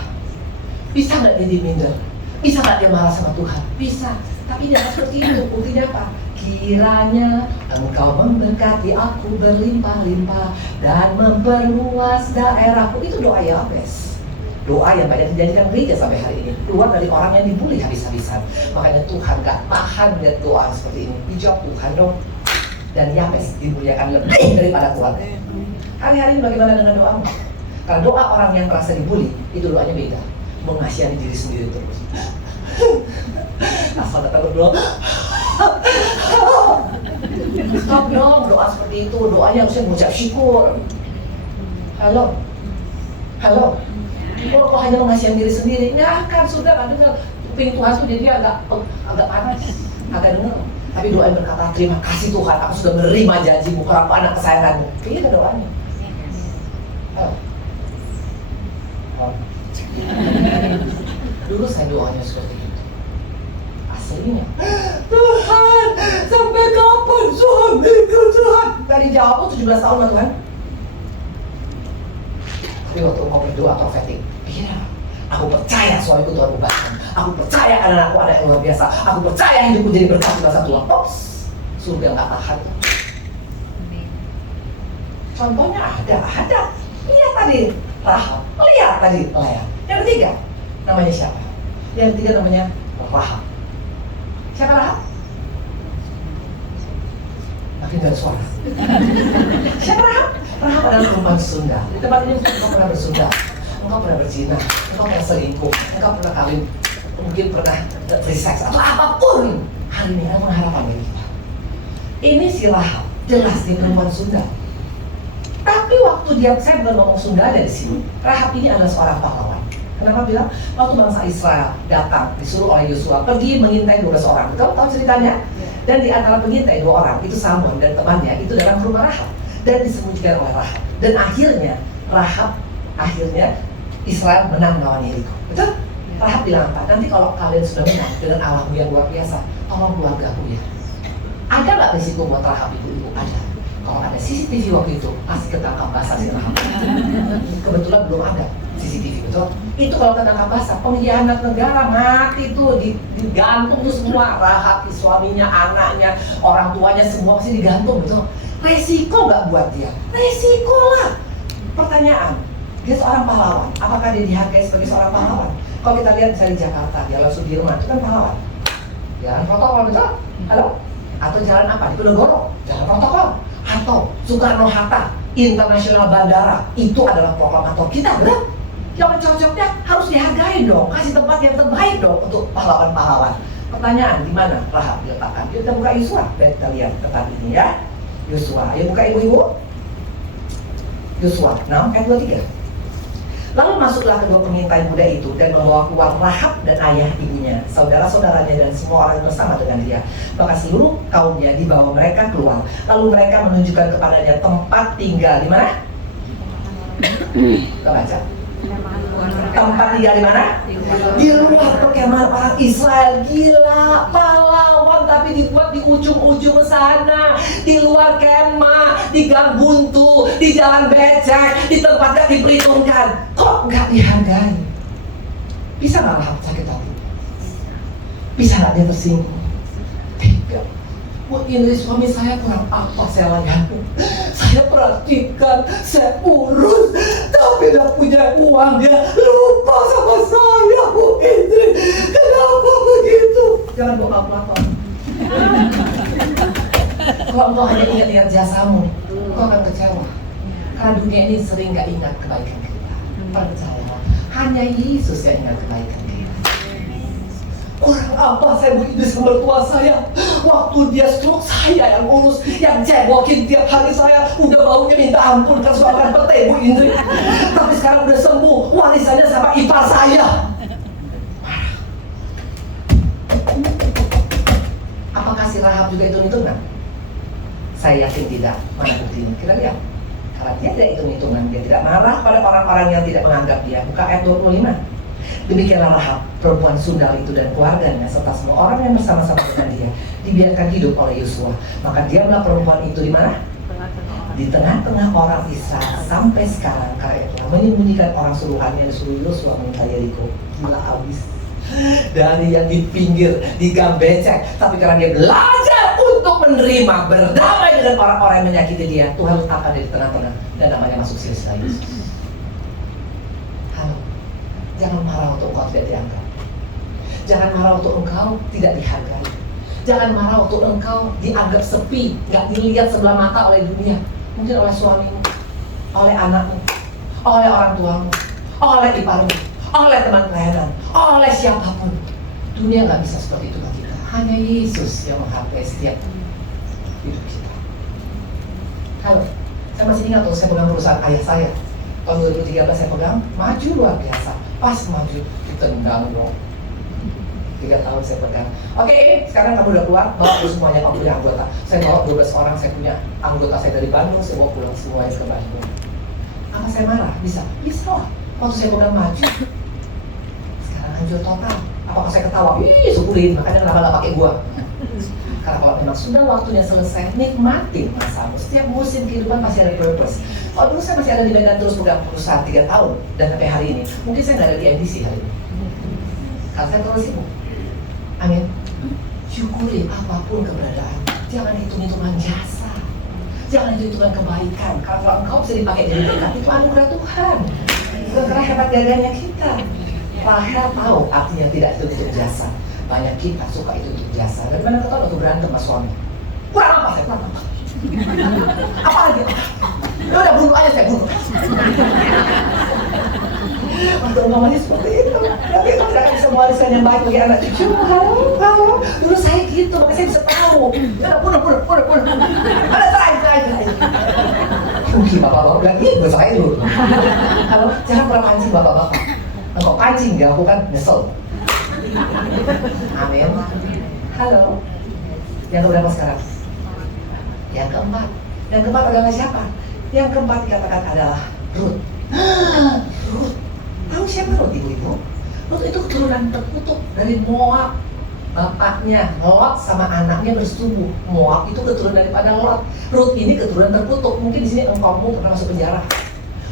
Bisa nggak dia diminder? Bisa nggak dia marah sama Tuhan? Bisa. Tapi dia seperti itu. Buktinya apa? Kiranya Engkau memberkati aku berlimpah-limpah dan memperluas daerahku. Itu doa Yabes. Doa yang banyak dijadikan gereja sampai hari ini keluar dari orang yang dibully habis-habisan. Makanya Tuhan gak tahan lihat doa seperti ini. Dijawab Tuhan dong. Dan Yabes dimuliakan lebih daripada Tuhan. Hari-hari ini bagaimana dengan doamu? Karena doa orang yang merasa dibully, itu doanya beda. Mengasihani diri sendiri terus. Asal datang berdoa. Stop dong doa seperti itu. Doanya harusnya mengucap syukur. Halo? Kalau kau hanya mengasihani diri sendiri, nggak akan, sudah nggak dengar. Kuping Tuhan tuh jadi agak panas, agak dengar. Tapi doa yang berkata, terima kasih Tuhan, aku sudah menerima janjimu, karena aku anak kesayanganmu. Kayaknya ada doanya. Dulu saya doanya seperti itu. Aslinya, Tuhan, sampai kapan suamiku Tuhan? Gak dijawab tuh 17 tahun lah Tuhan. Tapi waktu engkau berdoa profetik, iya, aku percaya suamiku Tuhan ubahkan. Aku percaya anak-anakku ada yang luar biasa. Aku percaya hidupku jadi berkat di masa tua. Pops, surga gak tahan. Contohnya ada. Lihat tadi Rahab, lihat tadi Lea. Yang ketiga, namanya siapa? Yang ketiga namanya Rahab. Siapa Rahab? Makin gak ada suara. Siapa Rahab? Rahab adalah perempuan Sunda. Di tempat ini engkau pernah bersunda, engkau pernah berzina, engkau pernah selingkuh, engkau pernah kawin, mungkin pernah free sex atau apapun. Hari ini ada pengharapan bagi kita. Ini si Rahab, jelas dia perempuan Sunda. Tapi waktu saya bukan ngomong Sunda ada di sini. Rahab ini adalah seorang pahlawan. Kenapa bilang? Waktu bangsa Israel datang, disuruh oleh Yosua pergi mengintai 12 orang. Betul? Tahu ceritanya? Dan di antara pengintai 2 orang, itu Samuel dan temannya, itu dalam rumah Rahab. Dan disembunyikan oleh Rahab. Dan akhirnya Israel menang melawan Yeriko. Betul? Rahab bilang apa? Nanti kalau kalian sudah menang dengan Allahmu yang luar biasa, tolong keluargaku ya. Ada nggak risiko buat Rahab itu? Ada. Kalau ada CCTV waktu itu, pasti ketangkap basah si Rahab. Kebetulan belum ada CCTV, betul? Itu kalau ketangkap basah, pengkhianat negara mati tuh, digantung tuh semua. Rahab, suaminya, anaknya, orang tuanya semua pasti digantung, betul? Resiko nggak buat dia? Resiko lah. Pertanyaan, dia seorang pahlawan. Apakah dia dihargai sebagai seorang pahlawan? Kalau kita lihat misalnya di Jakarta, Jalan Sudirman itu kan pahlawan. Jalan protokol, betul? Halo? Atau jalan apa? Di Penogoro, jalan protokol. Atau Soekarno-Hatta, Internasional Bandara, itu adalah proklamator kita, betul? Yang cocoknya harus dihargai dong, kasih tempat yang terbaik dong untuk pahlawan-pahlawan. Pertanyaan, di mana Rahab diletakkan? Kita buka Yosua, dan kita lihat tempat ini ya. Yosua, ayo buka ibu-ibu. Yosua 6 ayat 23. Lalu masuklah kedua pengintai muda itu dan membawa keluar Rahab dan ayah ibunya, saudara-saudaranya dan semua orang yang bersama dengan dia. Maka seluruh kaumnya dibawa mereka keluar. Lalu mereka menunjukkan kepadanya tempat tinggal di mana? Kita baca. Tempat tinggal di mana? Di luar perkemahan orang Israel. Gila, pahlawan tapi dibuat di ujung-ujung sana, di luar kemah, di gang buntu, di jalan becek, di tempat gak diperhitungkan. Kok gak dihargai? Bisa gak Rahab sakit hati? Bisa gak dia tersinggung? Tidak. Buat ini suami saya kurang apa saya layani. Saya perhatikan, saya urus, tapi tidak punya uang. Dia lupa sama saya, Bu Indri. Kenapa begitu? Jangan bawa kalkulator. Kalau engkau hanya ingat-ingat jasamu, engkau akan kecewa. Karena dunia ini sering gak ingat kebaikan kita. Percayalah, hanya Yesus yang ingat kebaikan kita. Kurang apa saya Bu Indri sama mertua saya? Waktu dia stroke saya yang urus, yang cewokin tiap hari saya. Udah baunya minta ampun kan soalkan pete Bu Indri. Tapi sekarang udah sembuh, warisannya sama ipar saya. Apakah si Rahab juga hitung-hitungan? Saya yakin tidak. Mana buktinya? Kita lihat. Karena dia tidak hitung-hitungan, dia tidak marah pada orang-orang yang tidak menganggap dia. Buka ayat 25. Demikianlah Rahab, perempuan sundal itu dan keluarganya serta semua orang yang bersama-sama dengan dia dibiarkan hidup oleh Yosua. Maka diamlah perempuan itu di mana? Di tengah-tengah orang Israel sampai sekarang, karena telah menyembunyikan orang suruhannya dan suruh Yosua mengintai Yeriko. Gila habis. Dari yang di pinggir, di gang becek, tapi karena dia belajar untuk menerima, berdamai dengan orang-orang yang menyakiti dia, Tuhan letakkan dia di tengah-tengah dan namanya masuk silsilah Yesus. Halo. jangan marah waktu engkau tidak dianggap. Jangan marah waktu engkau tidak dihargai. Jangan marah waktu engkau dianggap sepi, nggak dilihat sebelah mata oleh dunia. Mungkin oleh suamimu, oleh anakmu, oleh orang tuamu, oleh iparmu, oleh teman pelayanan, oleh siapapun. Dunia nggak bisa seperti itu bagi kita. Hanya Yesus yang menghargai setiap hidup kita. Halo, saya masih ingat tuh saya pegang perusahaan ayah saya. Tahun 2013 saya pegang, maju luar biasa. Pas maju, ditendang dong. 3 tahun saya pegang. Oke, sekarang kamu udah keluar, bawa semuanya, kamu punya anggota. Saya bawa 12 orang, saya punya anggota saya dari Bandung, saya bawa pulang semuanya ke Bandung. Apa saya marah? Bisa? Bisa lah. Waktu saya pegang maju, sekarang hancur total. Apakah saya ketawa? Ih, syukurin, makanya kenapa gak pakai gua? Karena kalau memang sudah waktunya selesai, nikmatin masamu. Setiap musim kehidupan pasti ada purpose. Kalau dulu saya masih ada di Medan terus pegang perusahaan 3 tahun, dan sampai hari ini, mungkin saya nggak ada di NDC hari ini. Karena saya terus sibuk. Amin. Syukuri apapun keberadaan. Jangan hitung-hitungan jasa. Jangan hitung-hitungan kebaikan. Kalau engkau bisa dipakai jadi berkat, itu anugerah Tuhan. Bukan karena hebat gagahnya kita. Rahel tahu artinya tidak hitung-hitung jasa. Banyak kita suka itu jasa. Dan mana kau tahu berantem sama suami? Kurang apa saya? Kurang apa? Apa lagi? Ya udah bunuh aja saya bunuh. Waktu mamanya seperti itu. Tapi itu tidak bisa mewariskan yang baik bagi anak cucu. Halo. Dulu saya gitu, makanya saya bisa tahu. Ya udah bunuh. Ada cerai. Mungkin bapak-bapak bilang, ih gue cerai dulu. Halo, jangan pernah pancing bapak-bapak. Engkau pancing, dia lakukan nyesel. Amin. Halo. Yang keberapa sekarang? Yang keempat. Yang keempat adalah siapa? Yang keempat dikatakan adalah Ruth. Ruth. Tahu siapa Ruth, ibu-ibu? Ruth itu keturunan terkutuk dari Moab. Bapaknya Lot sama anaknya bersetubuh. Moab itu keturunan daripada Lot. Ruth ini keturunan terkutuk. Mungkin di sini engkaumu pernah masuk penjara.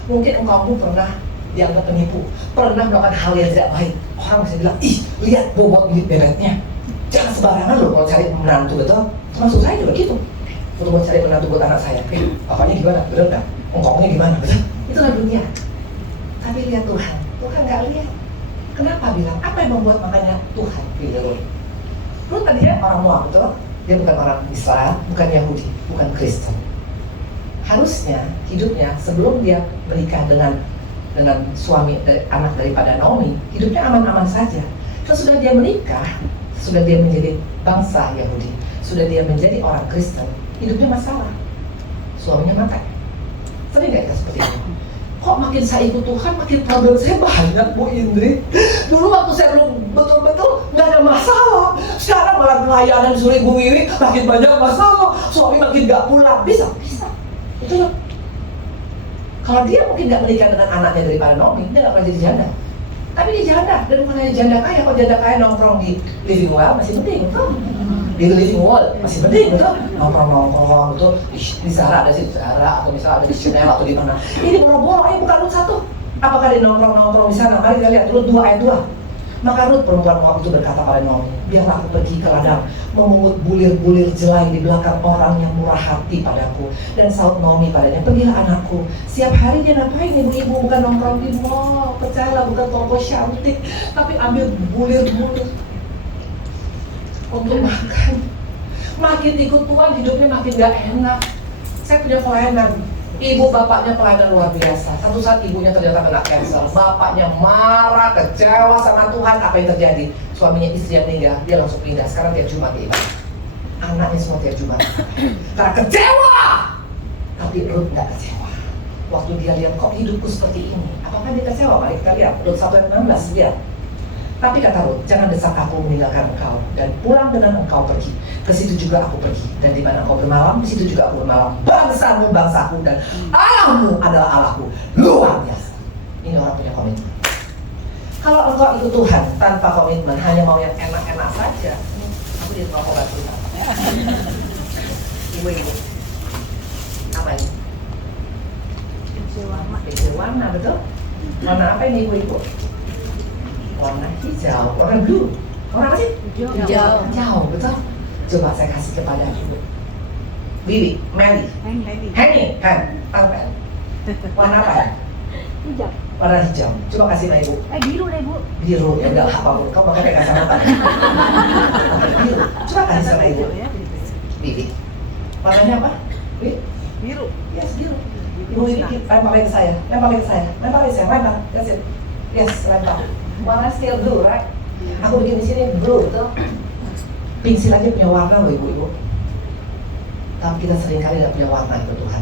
Mungkin engkaumu pernah dianggap penipu, pernah melakukan hal yang tidak baik. Orang bisa bilang, ih lihat bobot duit bebeknya. Jangan sembarangan loh kalau cari menantu, betul? Termasuk saya juga gitu. Untuk mencari menantu buat anak saya, bapaknya gimana? Bener nggak? Engkaunya gimana? Betul? Itulah dunia. Tapi lihat Tuhan, Tuhan nggak lihat. Kenapa bilang? Apa yang membuat makanya Tuhan pilih Ruth? Ruth tadinya orang Moab, betul? Dia bukan orang Israel, bukan Yahudi, bukan Kristen. Harusnya hidupnya sebelum dia menikah dengan suami anak daripada Naomi, hidupnya aman-aman saja. Sesudah dia menikah, sudah dia menjadi bangsa Yahudi, sudah dia menjadi orang Kristen, hidupnya masalah. Suaminya mati. Sering gak kita seperti itu? Kok makin saya ikut Tuhan, makin problem saya banyak, Bu Indri. Dulu waktu saya belum betul-betul nggak ada masalah. Sekarang malah pelayanan sore Ibu Wiwi makin banyak masalah. Suami makin nggak pulang. Bisa. Itu loh. Kalau dia mungkin nggak menikah dengan anaknya daripada Naomi, dia nggak pernah jadi janda. Tapi dia janda, dan bukan hanya janda kaya. Kalau janda kaya nongkrong di living well masih penting, betul? Di living wall masih penting, betul? Nongkrong, betul? Di Zara ada Zara, atau misalnya ada di Chanel atau di mana. Ini boro-boro, bukan Ruth 1. Apakah dia nongkrong di sana? Mari kita lihat Ruth 2 ayat 2. Maka Ruth perempuan Moab itu berkata pada Naomi, biarlah aku pergi ke ladang memungut bulir-bulir jelai di belakang orang yang murah hati padaku. Dan saut Naomi padanya, pergilah anakku. Setiap hari dia ngapain ibu-ibu? Bukan nongkrong di mall, percayalah, bukan toko cantik, tapi ambil bulir-bulir untuk makan. Makin ikut Tuhan hidupnya makin gak enak. Saya punya pelayanan, ibu bapaknya pelayanan luar biasa. Satu saat ibunya ternyata kena cancer. Bapaknya marah, kecewa sama Tuhan. Apa yang terjadi? Suaminya, istri yang meninggal, dia langsung pindah. Sekarang tiap Jumat dia ibadah. Anaknya semua tiap Jumat. Karena kecewa. Tapi Ruth gak kecewa. Waktu dia lihat, kok hidupku seperti ini? Apakah dia kecewa? Mari kita lihat Ruth 1 ayat 16, lihat. Tapi kata Ruth, jangan desak aku meninggalkan engkau, dan pulang dengan engkau pergi. Ke situ juga aku pergi, dan di mana engkau bermalam, di situ juga aku bermalam. Bangsamu bangsaku, dan Allahmu adalah Allahku. Luar biasa. Ini orang punya komitmen. Kalau engkau ikut Tuhan tanpa komitmen, hanya mau yang enak-enak saja, aku jadi mau obat Tuhan. Ibu-ibu, apa ini? Pincir warna, betul? Warna apa ini ibu-ibu? Warna hijau, warna blue. Warna apa sih? Hijau. Hijau, betul? Coba saya kasih kepada ibu. Bibi, Melly, Henny, Hen, Tangpen. Warna apa ya? Hijau. Warna hijau. Coba kasih sama ibu. Biru deh bu. Biru, ya udah apapun. Kau pakai kacamata. Biru. Coba kasih sama ibu. Bibi. Warnanya apa? Biru. Yes, biru. Ibu Wiwi, lempar ke saya. Lempar ke saya. That's it. Yes, lempar. Warna still blue, right? Aku bikin di sini blue, betul? Pensil aja punya warna loh ibu-ibu. Tapi kita sering kali gak punya warna itu Tuhan.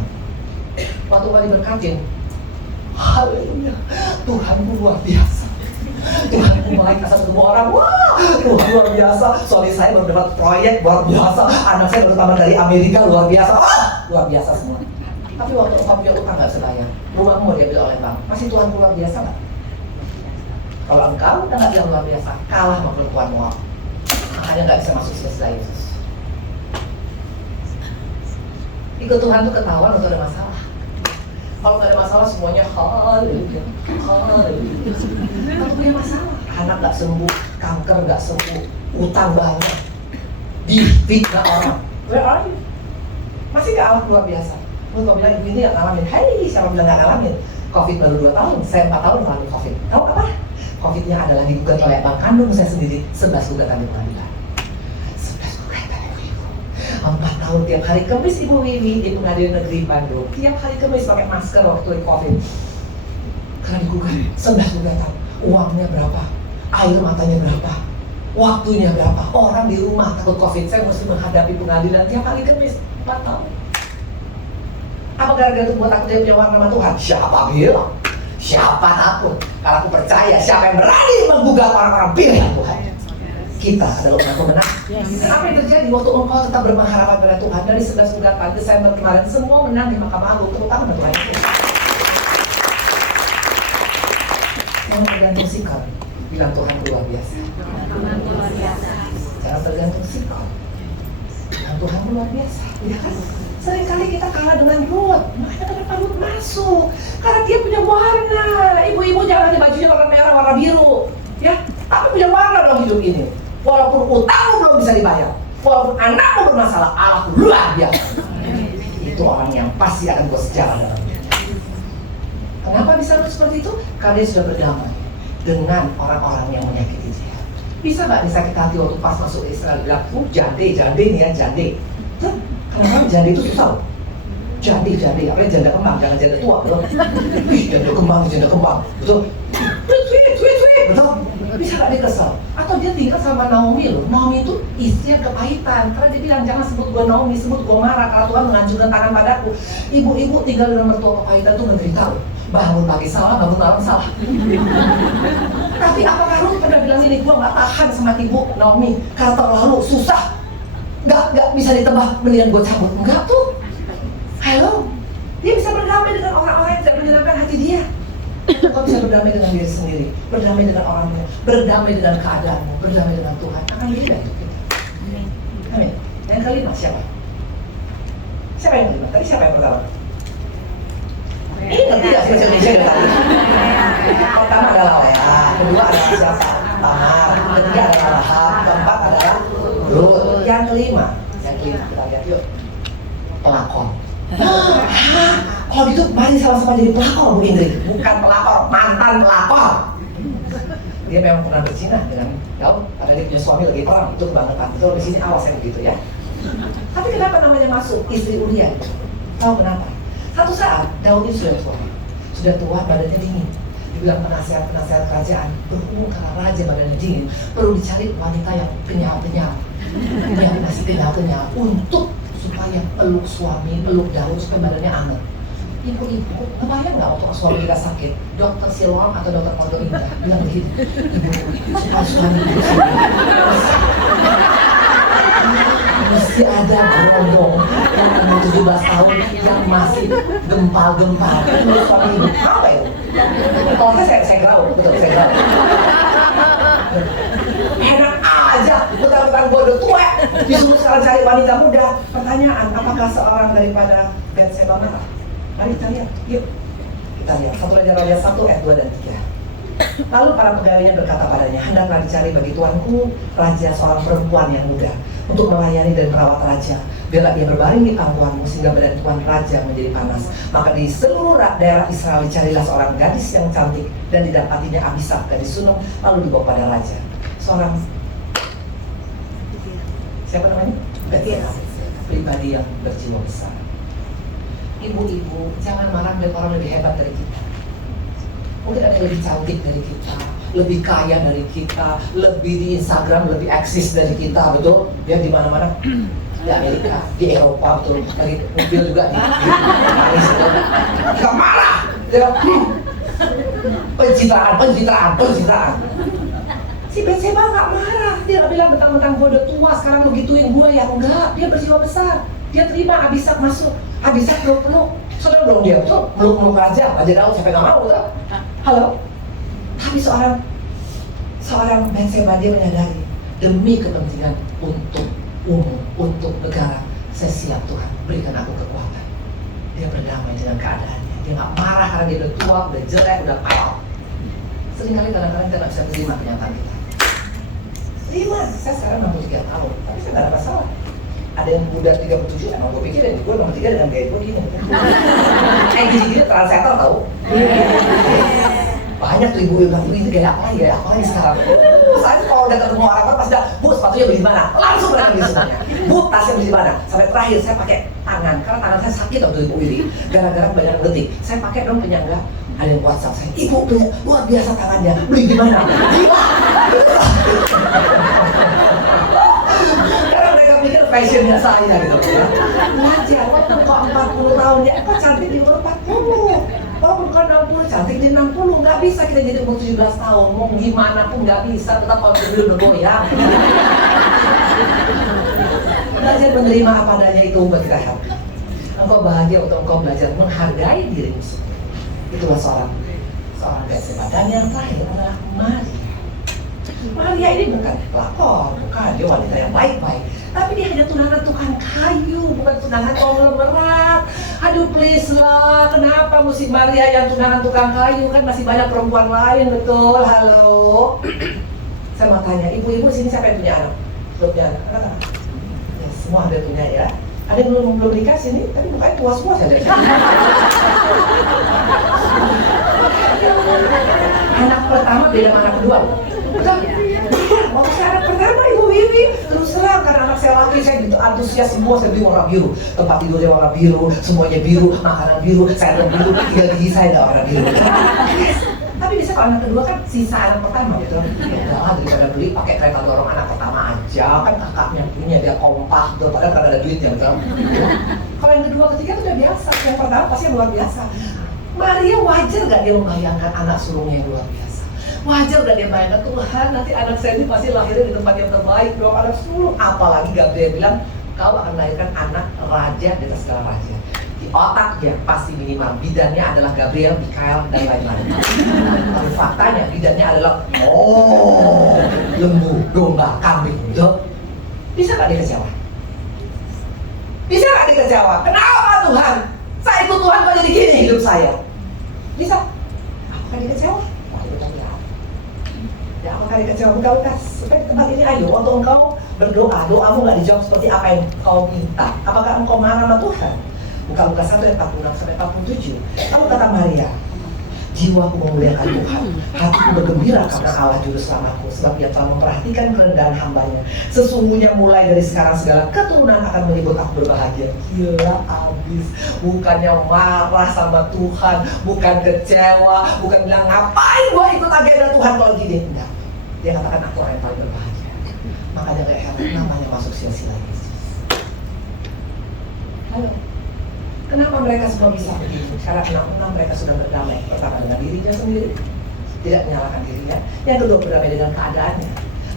Waktu kali berkatin, haleluya, Tuhanku luar biasa. Tuhanku mulai kasar semua orang, wah Tuhan luar biasa. Suami saya baru dapat proyek luar biasa. Anak saya baru tamat dari Amerika luar biasa. Luar biasa semua. Tapi waktu engkau punya utang gak sebayar, rumahmu mau diambil oleh bank, masih Tuhan luar biasa gak? Kalau engkau udah gak bilang luar biasa, kalah sama perempuan Moab. Makanya gak bisa masuk surga Yesus. Ikut Tuhan tuh ketahuan untuk ada masalah. Kalau nggak ada masalah semuanya haleluya, haleluya. Kalau punya masalah, anak nggak sembuh, kanker nggak sembuh, utang banyak, difitnah orang. Where are you? Masih nggak alat luar biasa? Kau bilang ibu ini nggak ngalamin. Hai, siapa bilang nggak ngalamin? Covid baru 2 tahun, saya 4 tahun ngalamin Covid. Tahu apa? Covidnya adalah digugat oleh abang kandung saya sendiri, 11 gugatan di pengadilan. 4 tahun tiap hari Kamis Ibu Wiwi di Pengadilan Negeri Bandung. Tiap hari Kamis pakai masker waktu Covid. Karena digugat 11 gugatan. Uangnya berapa? Air matanya berapa? Waktunya berapa? Orang di rumah takut Covid. Saya mesti menghadapi pengadilan tiap hari Kamis 4 tahun. Apa gara-gara itu buat aku dia punya warna sama Tuhan? Siapa bilang? Siapa takut? Kalau aku percaya siapa yang berani menggugat orang-orang pilihan Tuhan? Kita adalah orang pemenang. Yes. Apa yang terjadi waktu engkau tetap berpengharapan pada Tuhan? Dari 11 gugatan Desember kemarin semua menang di Mahkamah Agung, terutama Tuhan Yesus. Yang tergantung sikap, bilang Tuhan luar biasa. Jangan tergantung sikap, bilang Tuhan luar biasa. Ya kan? Seringkali kita kalah dengan Ruth, makanya kenapa Ruth masuk? Karena dia punya warna. Ibu-ibu jangan di bajunya warna merah, warna biru, ya. Tapi punya warna dalam hidup ini. Walaupun utangmu belum bisa dibayar, walaupun anakmu bermasalah, Allahku luar biasa. Itu orang yang pasti akan bersejarah dalam hidup. Kenapa bisa seperti itu? Karena dia sudah berdamai dengan orang-orang yang menyakiti dia. Bisa nggak disakiti hati waktu pas masuk Israel bilang, jande nih ya, jande. Karena jande itu susah. Jande, apalagi janda kembang, jangan janda tua, betul? Janda kembang, betul? Betul? Bisa gak dia kesel? Atau dia tinggal sama Naomi loh. Naomi itu istri yang kepahitan. Karena dia bilang, jangan sebut gue Naomi, sebut gue marah. Kalau Tuhan menghancurkan tangan padaku. Ibu-ibu tinggal dengan mertua kepahitan itu menderita loh. Bangun pagi salah, bangun malam salah. Tapi apakah lu pernah bilang ini, gue gak tahan sama ibu Naomi karena terlalu susah, gak bisa ditebak, mendingan gue cabut. Enggak tuh. Halo, dia bisa berdamai dengan orang-orang yang tidak menyenangkan hati dia. Kau bisa berdamai dengan diri sendiri, berdamai dengan orang lain, berdamai dengan keadaanmu, berdamai dengan Tuhan. Akan beda itu kita. Amin. Yang kelima siapa? Siapa yang kelima? Tadi siapa yang pertama? Ini ngerti gak sih bahasa Indonesia dari tadi? Pertama adalah Lea, kedua adalah siapa? Tamar, ketiga adalah Rahab, keempat adalah Ruth. Yang kelima kita lihat yuk. Pelakor. Kalau gitu mari sama-sama jadi pelakor Bu Indri. Bukan pelakor, mantan pelakor. Dia memang pernah berzina dengan Daud karena dia punya suami lagi perang, itu kebangetan. Betul di sini awas yang begitu ya. Tapi kenapa namanya masuk istri Uria? Tahu kenapa? Satu saat Daud itu sudah tua, badannya dingin. Dibilang penasihat kerajaan, berhubung karena raja badannya dingin, perlu dicari wanita yang kenyal-kenyal, yang masih kenyal-kenyal untuk supaya peluk suami, peluk Daud supaya badannya anget. Ibu-ibu, kebayang nggak waktu suami kita sakit, dokter Siloam atau dokter Pondok Indah bilang begini, ibu, supaya suami ibu mesti ada gerondong yang umur 17 tahun yang masih gempal-gempal. Itu suami ibu, apa ya? Kalau saya gerau, betul saya gerau. Enak aja, betul-betul gue udah tua, disuruh sekarang cari wanita muda. Pertanyaan, apakah seorang daripada Batseba marah? Mari kita lihat, yuk kita lihat 1 Raja 1 ayat 2 dan 3. Lalu para pegawainya berkata padanya, hendaklah dicari bagi tuanku raja seorang perempuan yang muda, untuk melayani dan merawat raja. Biarlah dia berbaring di pangkuanmu sehingga badan Tuhan Raja menjadi panas. Maka di seluruh daerah Israel dicarilah seorang gadis yang cantik dan didapatinya Abisag gadis Sunam, lalu dibawa pada raja. Seorang siapa namanya? Betseba, pribadi yang berjiwa besar. Ibu-ibu, jangan marah melihat orang lebih hebat dari kita. Mungkin ada yang lebih cantik dari kita, lebih kaya dari kita, lebih di Instagram lebih eksis dari kita, betul? Dia di mana-mana, di Amerika, di Eropa, betul? Lagi mobil juga di Paris, betul? Gak marah, dia pencitraan. Si Betseba gak marah, dia gak bilang mentang-mentang gue udah tua sekarang lo gituin gue ya, enggak, dia berjiwa besar. Dia terima Abisag masuk, Abisag peluk-peluk, senang dong dia tuh meluk-meluk raja Daud, siapa yang gak mau tuh? Halo? Tapi seorang Betseba dia menyadari demi kepentingan untuk umum, untuk negara, saya siap Tuhan, berikan aku kekuatan. Dia berdamai dengan keadaannya, dia gak marah karena dia udah tua, udah jelek, udah payah. Seringkali kadang-kadang kita gak bisa terima kenyataan kita. Terima, saya sekarang 63 tahun, tapi saya gak ada masalah. Ada yang muda 37, emang gue pikir gue nomor 3 dengan gaya gue gini. Gini-gini translator tau. Banyak tuh ibu-ibu bilang, ini gaya apa lagi sekarang. Saya kalau udah ketemu orang kan pasti Bu, sepatunya beli di mana? Langsung mereka beli semuanya. Bu, tasnya beli di mana? Sampai terakhir saya pakai tangan, karena tangan saya sakit waktu Ibu Wiri. Gara-gara banyak detik, saya pakai dong penyangga. Ada yang WhatsApp saya, Ibu luar biasa tangannya, beli di mana? Karena mereka pikir fashionnya saya gitu. Belajar, waktu kok 40 tahun ya, kok cantik di umur 40. Walaupun kau 60, cantik di 60, nggak bisa kita jadi umur 17 tahun, mau gimana pun nggak bisa, tetap kalau berdiri udah goyang. Belajar menerima apa adanya itu buat kita happy. Engkau bahagia untuk engkau belajar menghargai dirimu sendiri. Itulah seorang Betseba. Dan yang terakhir adalah Maria ini bukan pelakor, bukan dia wanita yang baik-baik, tapi dia hanya tunangan tukang kayu, bukan tunangan konglomerat. Aduh please lah, kenapa mesti Maria yang tunangan tukang kayu? Kan masih banyak perempuan lain, betul? Halo. Saya mau tanya, ibu-ibu sini siapa yang punya anak? Belum punya anak? Anak-anak? Ya, semua ada punya ya. Ada yang belum nikah sini, tapi mukanya tua semua saya lihat. Anak pertama beda sama anak kedua. Betul? Waktu saya anak pertama Ibu Wiwi, terus terang karena anak saya laki, saya gitu antusias semua, saya beli warna biru. Tempat tidurnya warna biru, semuanya biru, makanan biru, saya biru, tinggal gigi saya ada warna biru. Tapi bisa kalau anak kedua kan sisa anak pertama gitu. Ya udahlah, daripada beli pakai kereta dorong anak pertama aja, kan kakaknya punya dia kompak gitu, padahal kan ada duitnya betul. Kalau yang kedua ketiga itu udah biasa, yang pertama pasti yang luar biasa. Maria wajar gak dia membayangkan anak sulungnya yang luar biasa? Wajar gak dia bayangkan, Tuhan nanti anak saya ini pasti lahirnya di tempat yang terbaik dong, anak sulung. Apalagi Gabriel bilang, kau akan melahirkan anak raja di atas segala raja. Di otaknya pasti minimal bidannya adalah Gabriel, Mikael, dan lain-lain. Tapi faktanya bidannya adalah lembu, domba, kambing. Bisa gak dia kecewa? Bisa gak dia kecewa? Kenapa Tuhan? Saya ikut Tuhan kok jadi gini hidup saya? Bisa? Apakah dia kecewa? Wah, itu kan ya, apakah dia kecewa? Bukan, supaya tempat ini ayo, waktu engkau berdoa, doamu gak dijawab seperti apa yang kau minta. Apakah engkau marah sama Tuhan? Buka Lukas 1 ayat 46 sampai 47. Lalu kata Maria, jiwaku memuliakan Tuhan, hatiku bergembira karena Allah juru selamatku, sebab Ia telah memperhatikan kerendahan hambanya. Sesungguhnya mulai dari sekarang segala keturunan akan menyebut aku berbahagia. Gila abis, bukannya marah sama Tuhan, bukan kecewa, bukan bilang ngapain gua ikut agenda Tuhan kalau gini. Enggak, dia katakan aku orang yang paling berbahagia. Makanya gak heran namanya masuk silsilah Yesus. Halo. Kenapa mereka semua bisa begitu? Karena enam mereka sudah berdamai. Pertama dengan dirinya sendiri, tidak menyalahkan dirinya. Yang kedua berdamai dengan keadaannya,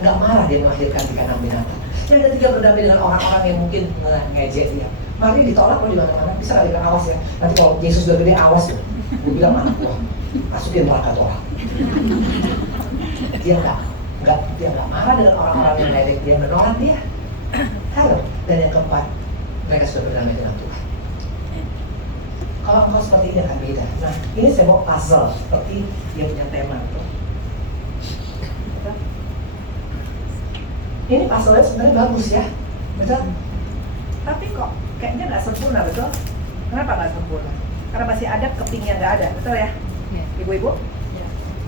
nggak marah dia melahirkan di kandang binatang. Yang ketiga berdamai dengan orang-orang yang mungkin ngejek dia. Maria ditolak loh di mana-mana. Bisa nggak bilang awas ya? Nanti kalau Yesus udah gede awas loh. Gue bilang anak gua masukin neraka tuh orang. Dia nggak marah dengan orang-orang yang ledek dia, menolak dia. Halo. Dan yang keempat, mereka sudah berdamai dengan Tuhan. Kalau engkau seperti ini akan beda. Nah, ini saya mau puzzle seperti dia punya tema. Ini puzzle-nya sebenarnya bagus ya. betul? Tapi kok kayaknya nggak sempurna, betul? Kenapa nggak sempurna? Karena masih ada keping yang nggak ada, betul ya? Ya. Ibu-ibu?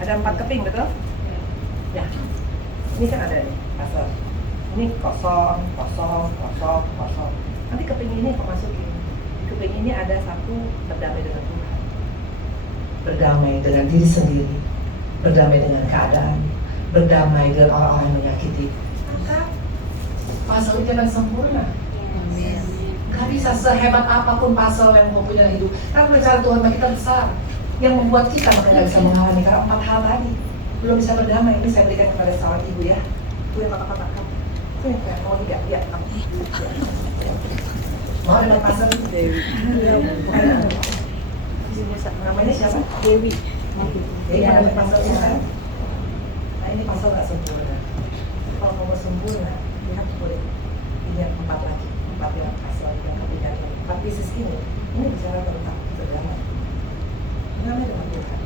Ada 4 keping, betul? Ya. Ini kan ada nih, pasal. Ini kosong, kosong, kosong, kosong. Nanti keping ini kok masukin. Keping ini ada 1 berdamai dengan Tuhan, berdamai dengan diri sendiri, berdamai dengan keadaan, berdamai dengan orang-orang yang menyakiti. Maka pasal itu akan sempurna. Gak bisa sehebat apapun pasal yang mempunyai hidup. Karena rencana Tuhan bagi kita besar, yang membuat kita gak bisa mengalami karena 4 hal tadi. Belum bisa berdamai. Ini saya berikan kepada seorang ibu ya. Ibu yang kotak-kotak kamu. Ini kayak mau tidak? Ya, kamu. Mau dapat pasal itu? Dewi. Namanya siapa? Dewi. Dewi mau dapat pasalnya kan? Nah ini pasal gak sempurna. Kalau mau sempurna, lihat boleh. Ini yang 4 lagi. 4 yang pasal yang ketiga. 4 pieces ini bicara tentang berdamai. Berdamai dengan Tuhan.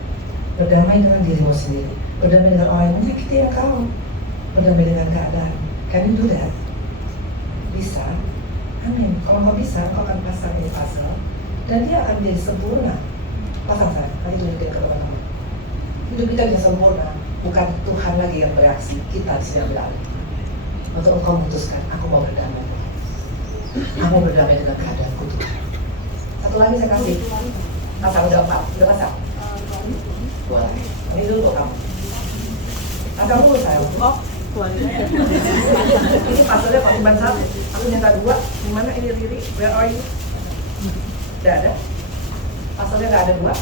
Berdamai dengan dirimu sendiri. Berdamai dengan orang yang menyakiti engkau. Berdamai dengan keadaan. Can you do that? Bisa. Amin. Kalau kau bisa, kau akan pasang ini pasal dan dia akan menjadi sempurna. Pasang saya, nanti tunjukin ke teman-teman. Hidup kita bisa sempurna, bukan Tuhan lagi yang bereaksi, kita sedang beralih. Untuk engkau memutuskan, aku mau berdamai. Aku mau berdamai dengan keadaanku Tuhan. Satu lagi saya kasih. Pasang udah 4, udah pasang? Boleh. Ini dulu kok kamu. Pasang dulu saya. Ini pasalnya Pak Iban 1, aku minta 2. Gimana ini Riri? Where are you? Tidak ada? Pasalnya nggak ada 2?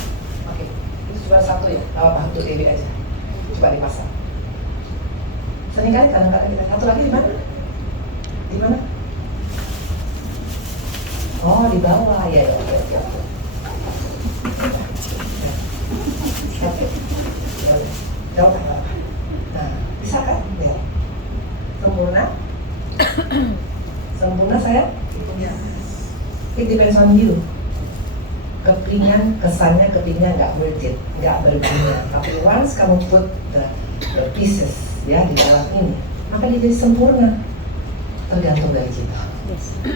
Oke, itu cuma 1 ya? Gak apa-apa, untuk Dewi aja. Coba dipasang. Seringkali kadang-kadang kita, satu lagi di mana? Di mana? Oh, di bawah. Ya, oke. Jauh kan? Nah, bisa kan? Ya. Sempurna? Sempurna saya? It depends on you. Kepingan, kesannya kepingan nggak worth it, nggak berguna. Tapi once kamu put the pieces ya di dalam ini, maka dia jadi sempurna. Tergantung dari kita.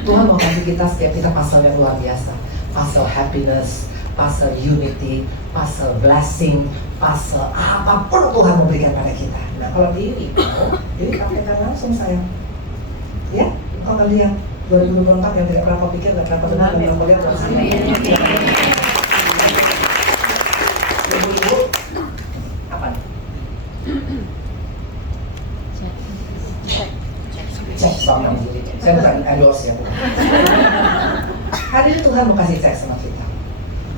Tuhan mau kasih kita setiap kita pasal yang luar biasa. Pasal happiness, pasal unity, pasal blessing, pasal apapun Tuhan memberikan pada kita. Nah kalau diri, jadi praktekkan langsung sayang. Ya, kau akan lihat 2024 yang tidak pernah kau pikir, tidak pernah kau dengar, yang kau lihat langsung. Ibu-ibu, apa? Cek sama diri. Saya bukan endorse ya. Hari ini Tuhan mau kasih cek sama kita.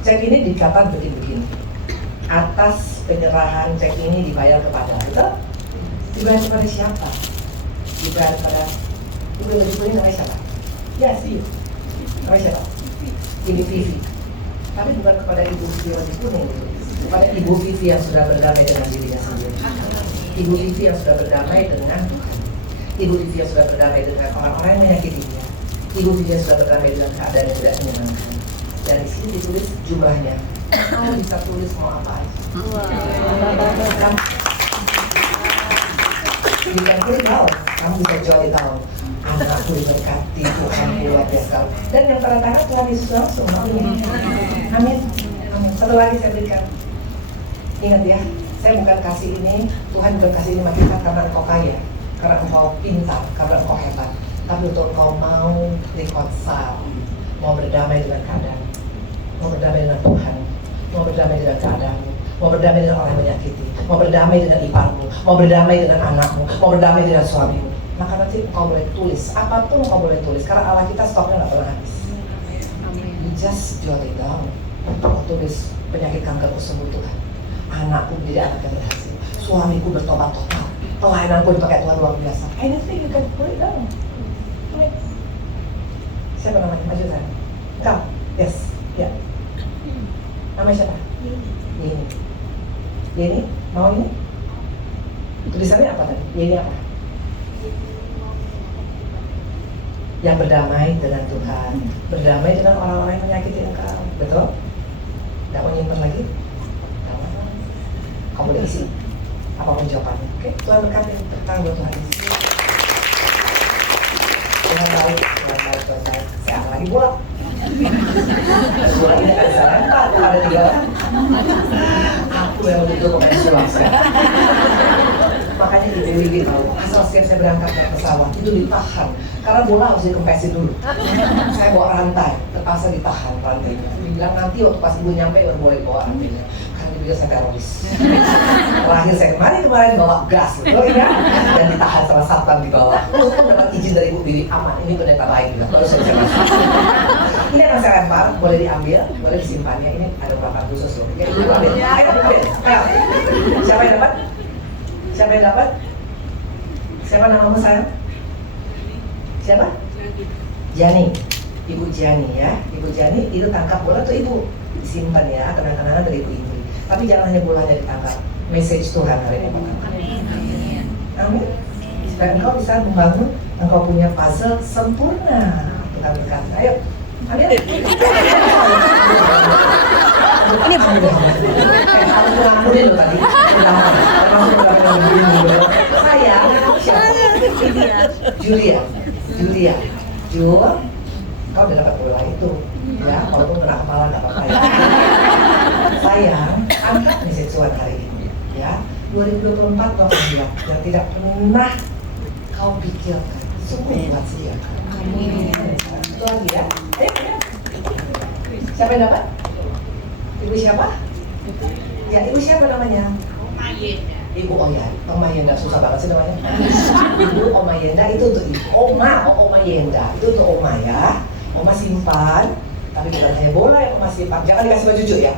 Cek ini dikatakan begini-begini. Atas penyerahan cek ini dibayar kepada kita. Dibayar kepada siapa? Dibayar kepada ibu ini namanya siapa? Ya, sih. Namanya siapa? Ibu Vivi. Tapi bukan kepada ibu Vivi wajib kuning gitu. Kepada ibu Vivi yang sudah berdamai dengan dirinya sendiri. Ibu Vivi yang sudah berdamai dengan Tuhan. Ibu Vivi yang sudah berdamai dengan orang-orang yang menyakitinya. Ibu Vivi yang sudah berdamai dengan keadaan yang tidak menyenangkan. Dan di sini ditulis jumlahnya. Kamu bisa tulis mau apa aja. You can put it down. Kamu bisa jolly down. Anakku diberkati, Tuhan luar biasa. Dan yang tanda tangan Tuhan Yesus langsung. Amin. Amin. Satu lagi saya berikan. Ingat ya, saya bukan kasih ini, Tuhan bukan kasih ini sama kita karena engkau kaya, karena engkau pintar, karena engkau hebat. Tapi untuk engkau mau reconcile, mau berdamai dengan keadaan, mau berdamai dengan Tuhan, mau berdamai dengan keadaanmu, mau berdamai dengan orang yang menyakiti, mau berdamai dengan iparmu, mau berdamai dengan anakmu, mau berdamai dengan suamimu. Maka nanti engkau boleh tulis, apapun engkau boleh tulis, karena Allah kita stoknya nggak pernah habis. You just jot it down. Engkau tulis penyakit kankerku sembuh Tuhan, anakku menjadi anak yang berhasil, suamiku bertobat total, pelayananku dipakai Tuhan luar biasa. Anything you can put it down. Siapa namanya? Maju saya. Engkau? Yes. Ya. Namanya siapa? Yeni. Yeni? Mau ini? Tulisannya apa tadi? Yeni apa? Yang berdamai dengan Tuhan, berdamai dengan orang-orang yang menyakiti engkau. Betul? Tidak mau nyimpen lagi? Tidak mau. Kamu boleh isi apapun jawabannya. Oke? Tuhan berkati. Berkati buat Tuhan. Tuhan baik. Saya angkat lagi bola. Bola ini akan saya lempar kepada 3 orang. Aku yang betul pemain sulap sekarang. Makanya ibu-ibu tahu, asal setiap saya berangkat naik pesawat itu ditahan. Karena bola harus dikempesin dulu. Saya bawa rantai, terpaksa ditahan rantai. Dibilang nanti waktu pas ibu nyampe baru boleh bawa rantainya. Karena dibilang saya teroris. Terakhir saya kemarin bawa gas, betul ya? Dan ditahan sama satpam di bawah. Untung dapat izin dari ibu Bibi, aman. Ini pendeta baik juga. Baru saya kasih. Ini akan saya lempar, boleh diambil, boleh disimpannya. Ini ada berapa khusus loh. Oke, ambil. Ayo, ambil. Ayo. Siapa yang dapat? Siapa yang dapat? Siapa namamu sayang? Siapa? Jani. Ibu Jani ya. Ibu Jani itu tangkap bola tuh ibu. Simpan ya, kenang-kenangan dari ibu ini. Tapi jangan hanya bolanya ditangkap. Message Tuhan hari ini. Amin. Amin. Supaya engkau bisa membangun, engkau punya puzzle sempurna. Tuhan berkati. Ayo. Amin. Ini aku ngelakuin loh tadi. Saya siapa? Julia. Jul, kau udah dapat bola itu, ya. Walaupun kena kepala nggak apa-apa. Ya. Sayang, angkat message Tuhan hari ini, ya. 2024 kau akan lihat yang tidak pernah kau pikirkan, sungguh buat dia. Amin. Itu lagi ya. Ayo. Siapa yang dapat? Ibu siapa? Ya, ibu siapa namanya? Ibu Oma Yenda, susah banget sih namanya. Ibu Oma Yenda itu untuk ibu. Oma Yenda itu untuk Oma ya. Oma simpan, tapi bukan hanya bola yang Oma simpan. Jangan dikasih baju cucu ya.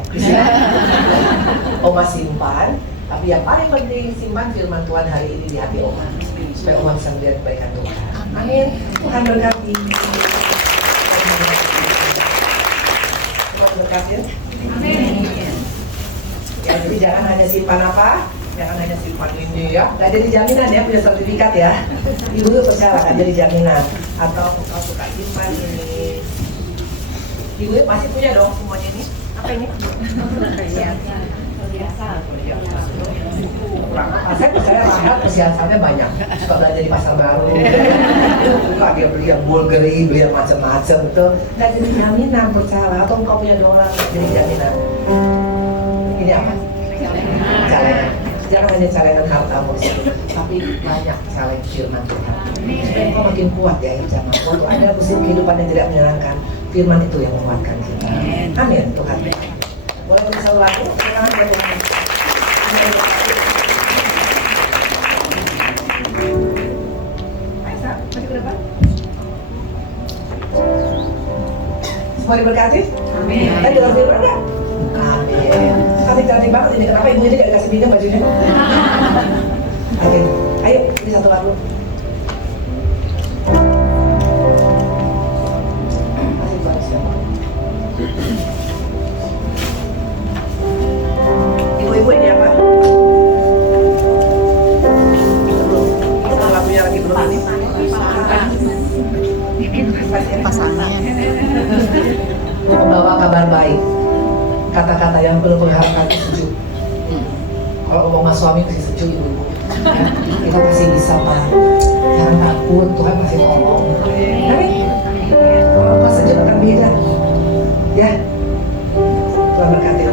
Oma simpan, tapi yang paling penting simpan firman Tuhan hari ini di hati Oma, supaya Oma bisa melihat kebaikan Tuhan. Amin. Tuhan berkati. Tuhan berkati. Amin. Ya, jadi jangan hanya simpan apa? Jangan hanya simpan ini ya. Nggak jadi jaminan ya, punya sertifikat ya. Ibu percaya nggak jadi jaminan. Atau kau suka simpan ini. Ibu masih punya dong semuanya ini. Apa ini? Biasa. Saya percaya Rahel persiapannya banyak. Suka belanja di pasar baru. Suka dia beli yang Bulgari, beli yang macam-macam itu. Nggak jadi jaminan, percaya. Atau kau punya dolar nggak jadi jaminan. Ini apa? Calengan. Jangan hanya calengan hartamu, tapi banyak caleng firman Tuhan. Supaya kau makin kuat ya akhir zaman. Waktu ada musim kehidupan yang tidak menyenangkan, firman itu yang menguatkan kita. Amin Tuhan. Boleh bisa ulangi? Silakan ya Tuhan. Aisyah, maju ke depan. Semua diberkati? Amin. Tadi dalam firman enggak? Amin. Cantik banget ini. Kenapa ibu ini gak dikasih minum bajunya? Oke, ayo ini satu lagu. Masih bagus ya. Ibu-ibu ini apa? Belum. Kita lagunya lagi belum ini. Pasangan. Membawa kabar baik. Kata-kata yang perlu mengharapkan sejuk. Kalau ngomong sama suami masih sejuk ibu-ibu. Ya, kita masih bisa Pak. Jangan takut, Tuhan masih tolong. Amin. Kalau pas sejuk akan beda. Ya. Tuhan berkati.